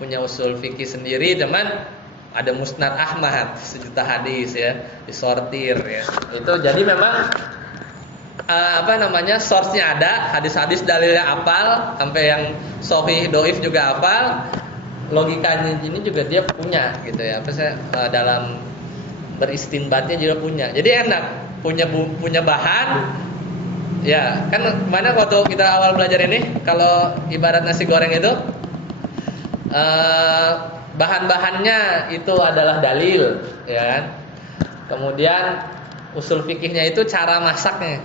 punya usul fikih sendiri, cuman ada Musnad Ahmad 1 juta hadis ya, disortir ya. Itu jadi memang source-nya ada, hadis-hadis dalilnya hafal, sampai yang sahih dhaif juga hafal. Logikanya ini juga dia punya gitu ya. Dalam beristinbatnya juga punya. Jadi enak punya bahan. Ya, kan mana waktu kita awal belajar ini kalau ibarat nasi goreng itu bahan-bahannya itu adalah dalil, ya kan? Kemudian usul fikihnya itu cara masaknya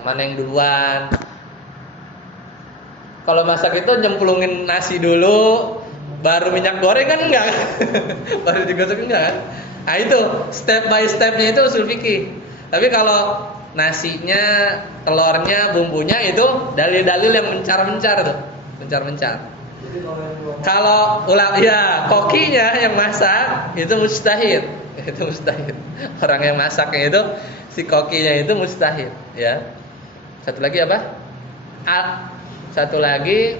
mana yang duluan. Kalau masak itu nyemplungin nasi dulu, baru minyak goreng kan enggak? Baru digosok enggak kan? Nah itu step by stepnya itu usul fikih. Tapi kalau nasinya, telurnya, bumbunya itu dalil-dalil yang mencar-mencar tuh, mencar-mencar. Jadi kalau yang belum Kalau kokinya yang masak itu mustahil, itu mustahil. Orang yang masaknya itu si kokinya itu mustahil, ya. Satu lagi apa? Satu lagi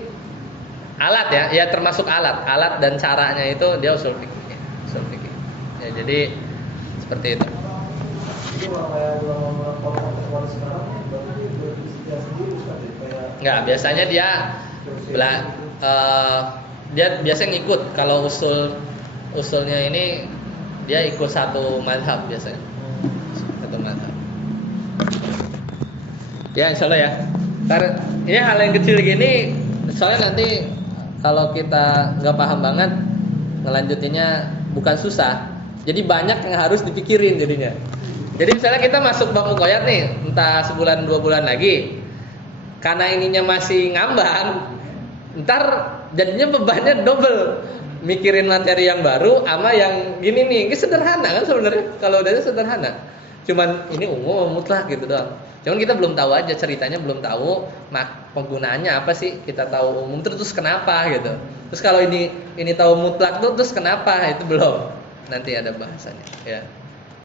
alat ya, ya termasuk alat dan caranya itu dia usul fikih, usul fikih. Ya, jadi seperti itu. itu orang yang belum kalau sekarang berarti dia beristilah sendiri Ustaz ya? Kayak Enggak, biasanya dia dia biasanya ngikut. Kalau usulnya ini dia ikut satu mazhab biasanya. Satu mazhab. Ya, insyaallah ya. Karena ini hal yang kecil gini, soalnya nanti kalau kita nggak paham banget ngelanjutinnya bukan susah. Jadi banyak yang harus dipikirin jadinya. Jadi misalnya kita masuk bab muqayyad nih, entah sebulan 2 bulan lagi. Karena ininya masih ngambang, ntar jadinya bebannya double. Mikirin materi yang baru sama yang gini nih. Ini sederhana kan sebenarnya. Kalau udah sederhana. Cuman ini umum mutlak gitu doang. Cuman kita belum tahu aja ceritanya, belum tahu penggunaannya apa sih. Kita tahu umum terus kenapa gitu. Terus kalau ini tahu mutlak tuh terus kenapa itu belum. Nanti ada bahasanya ya.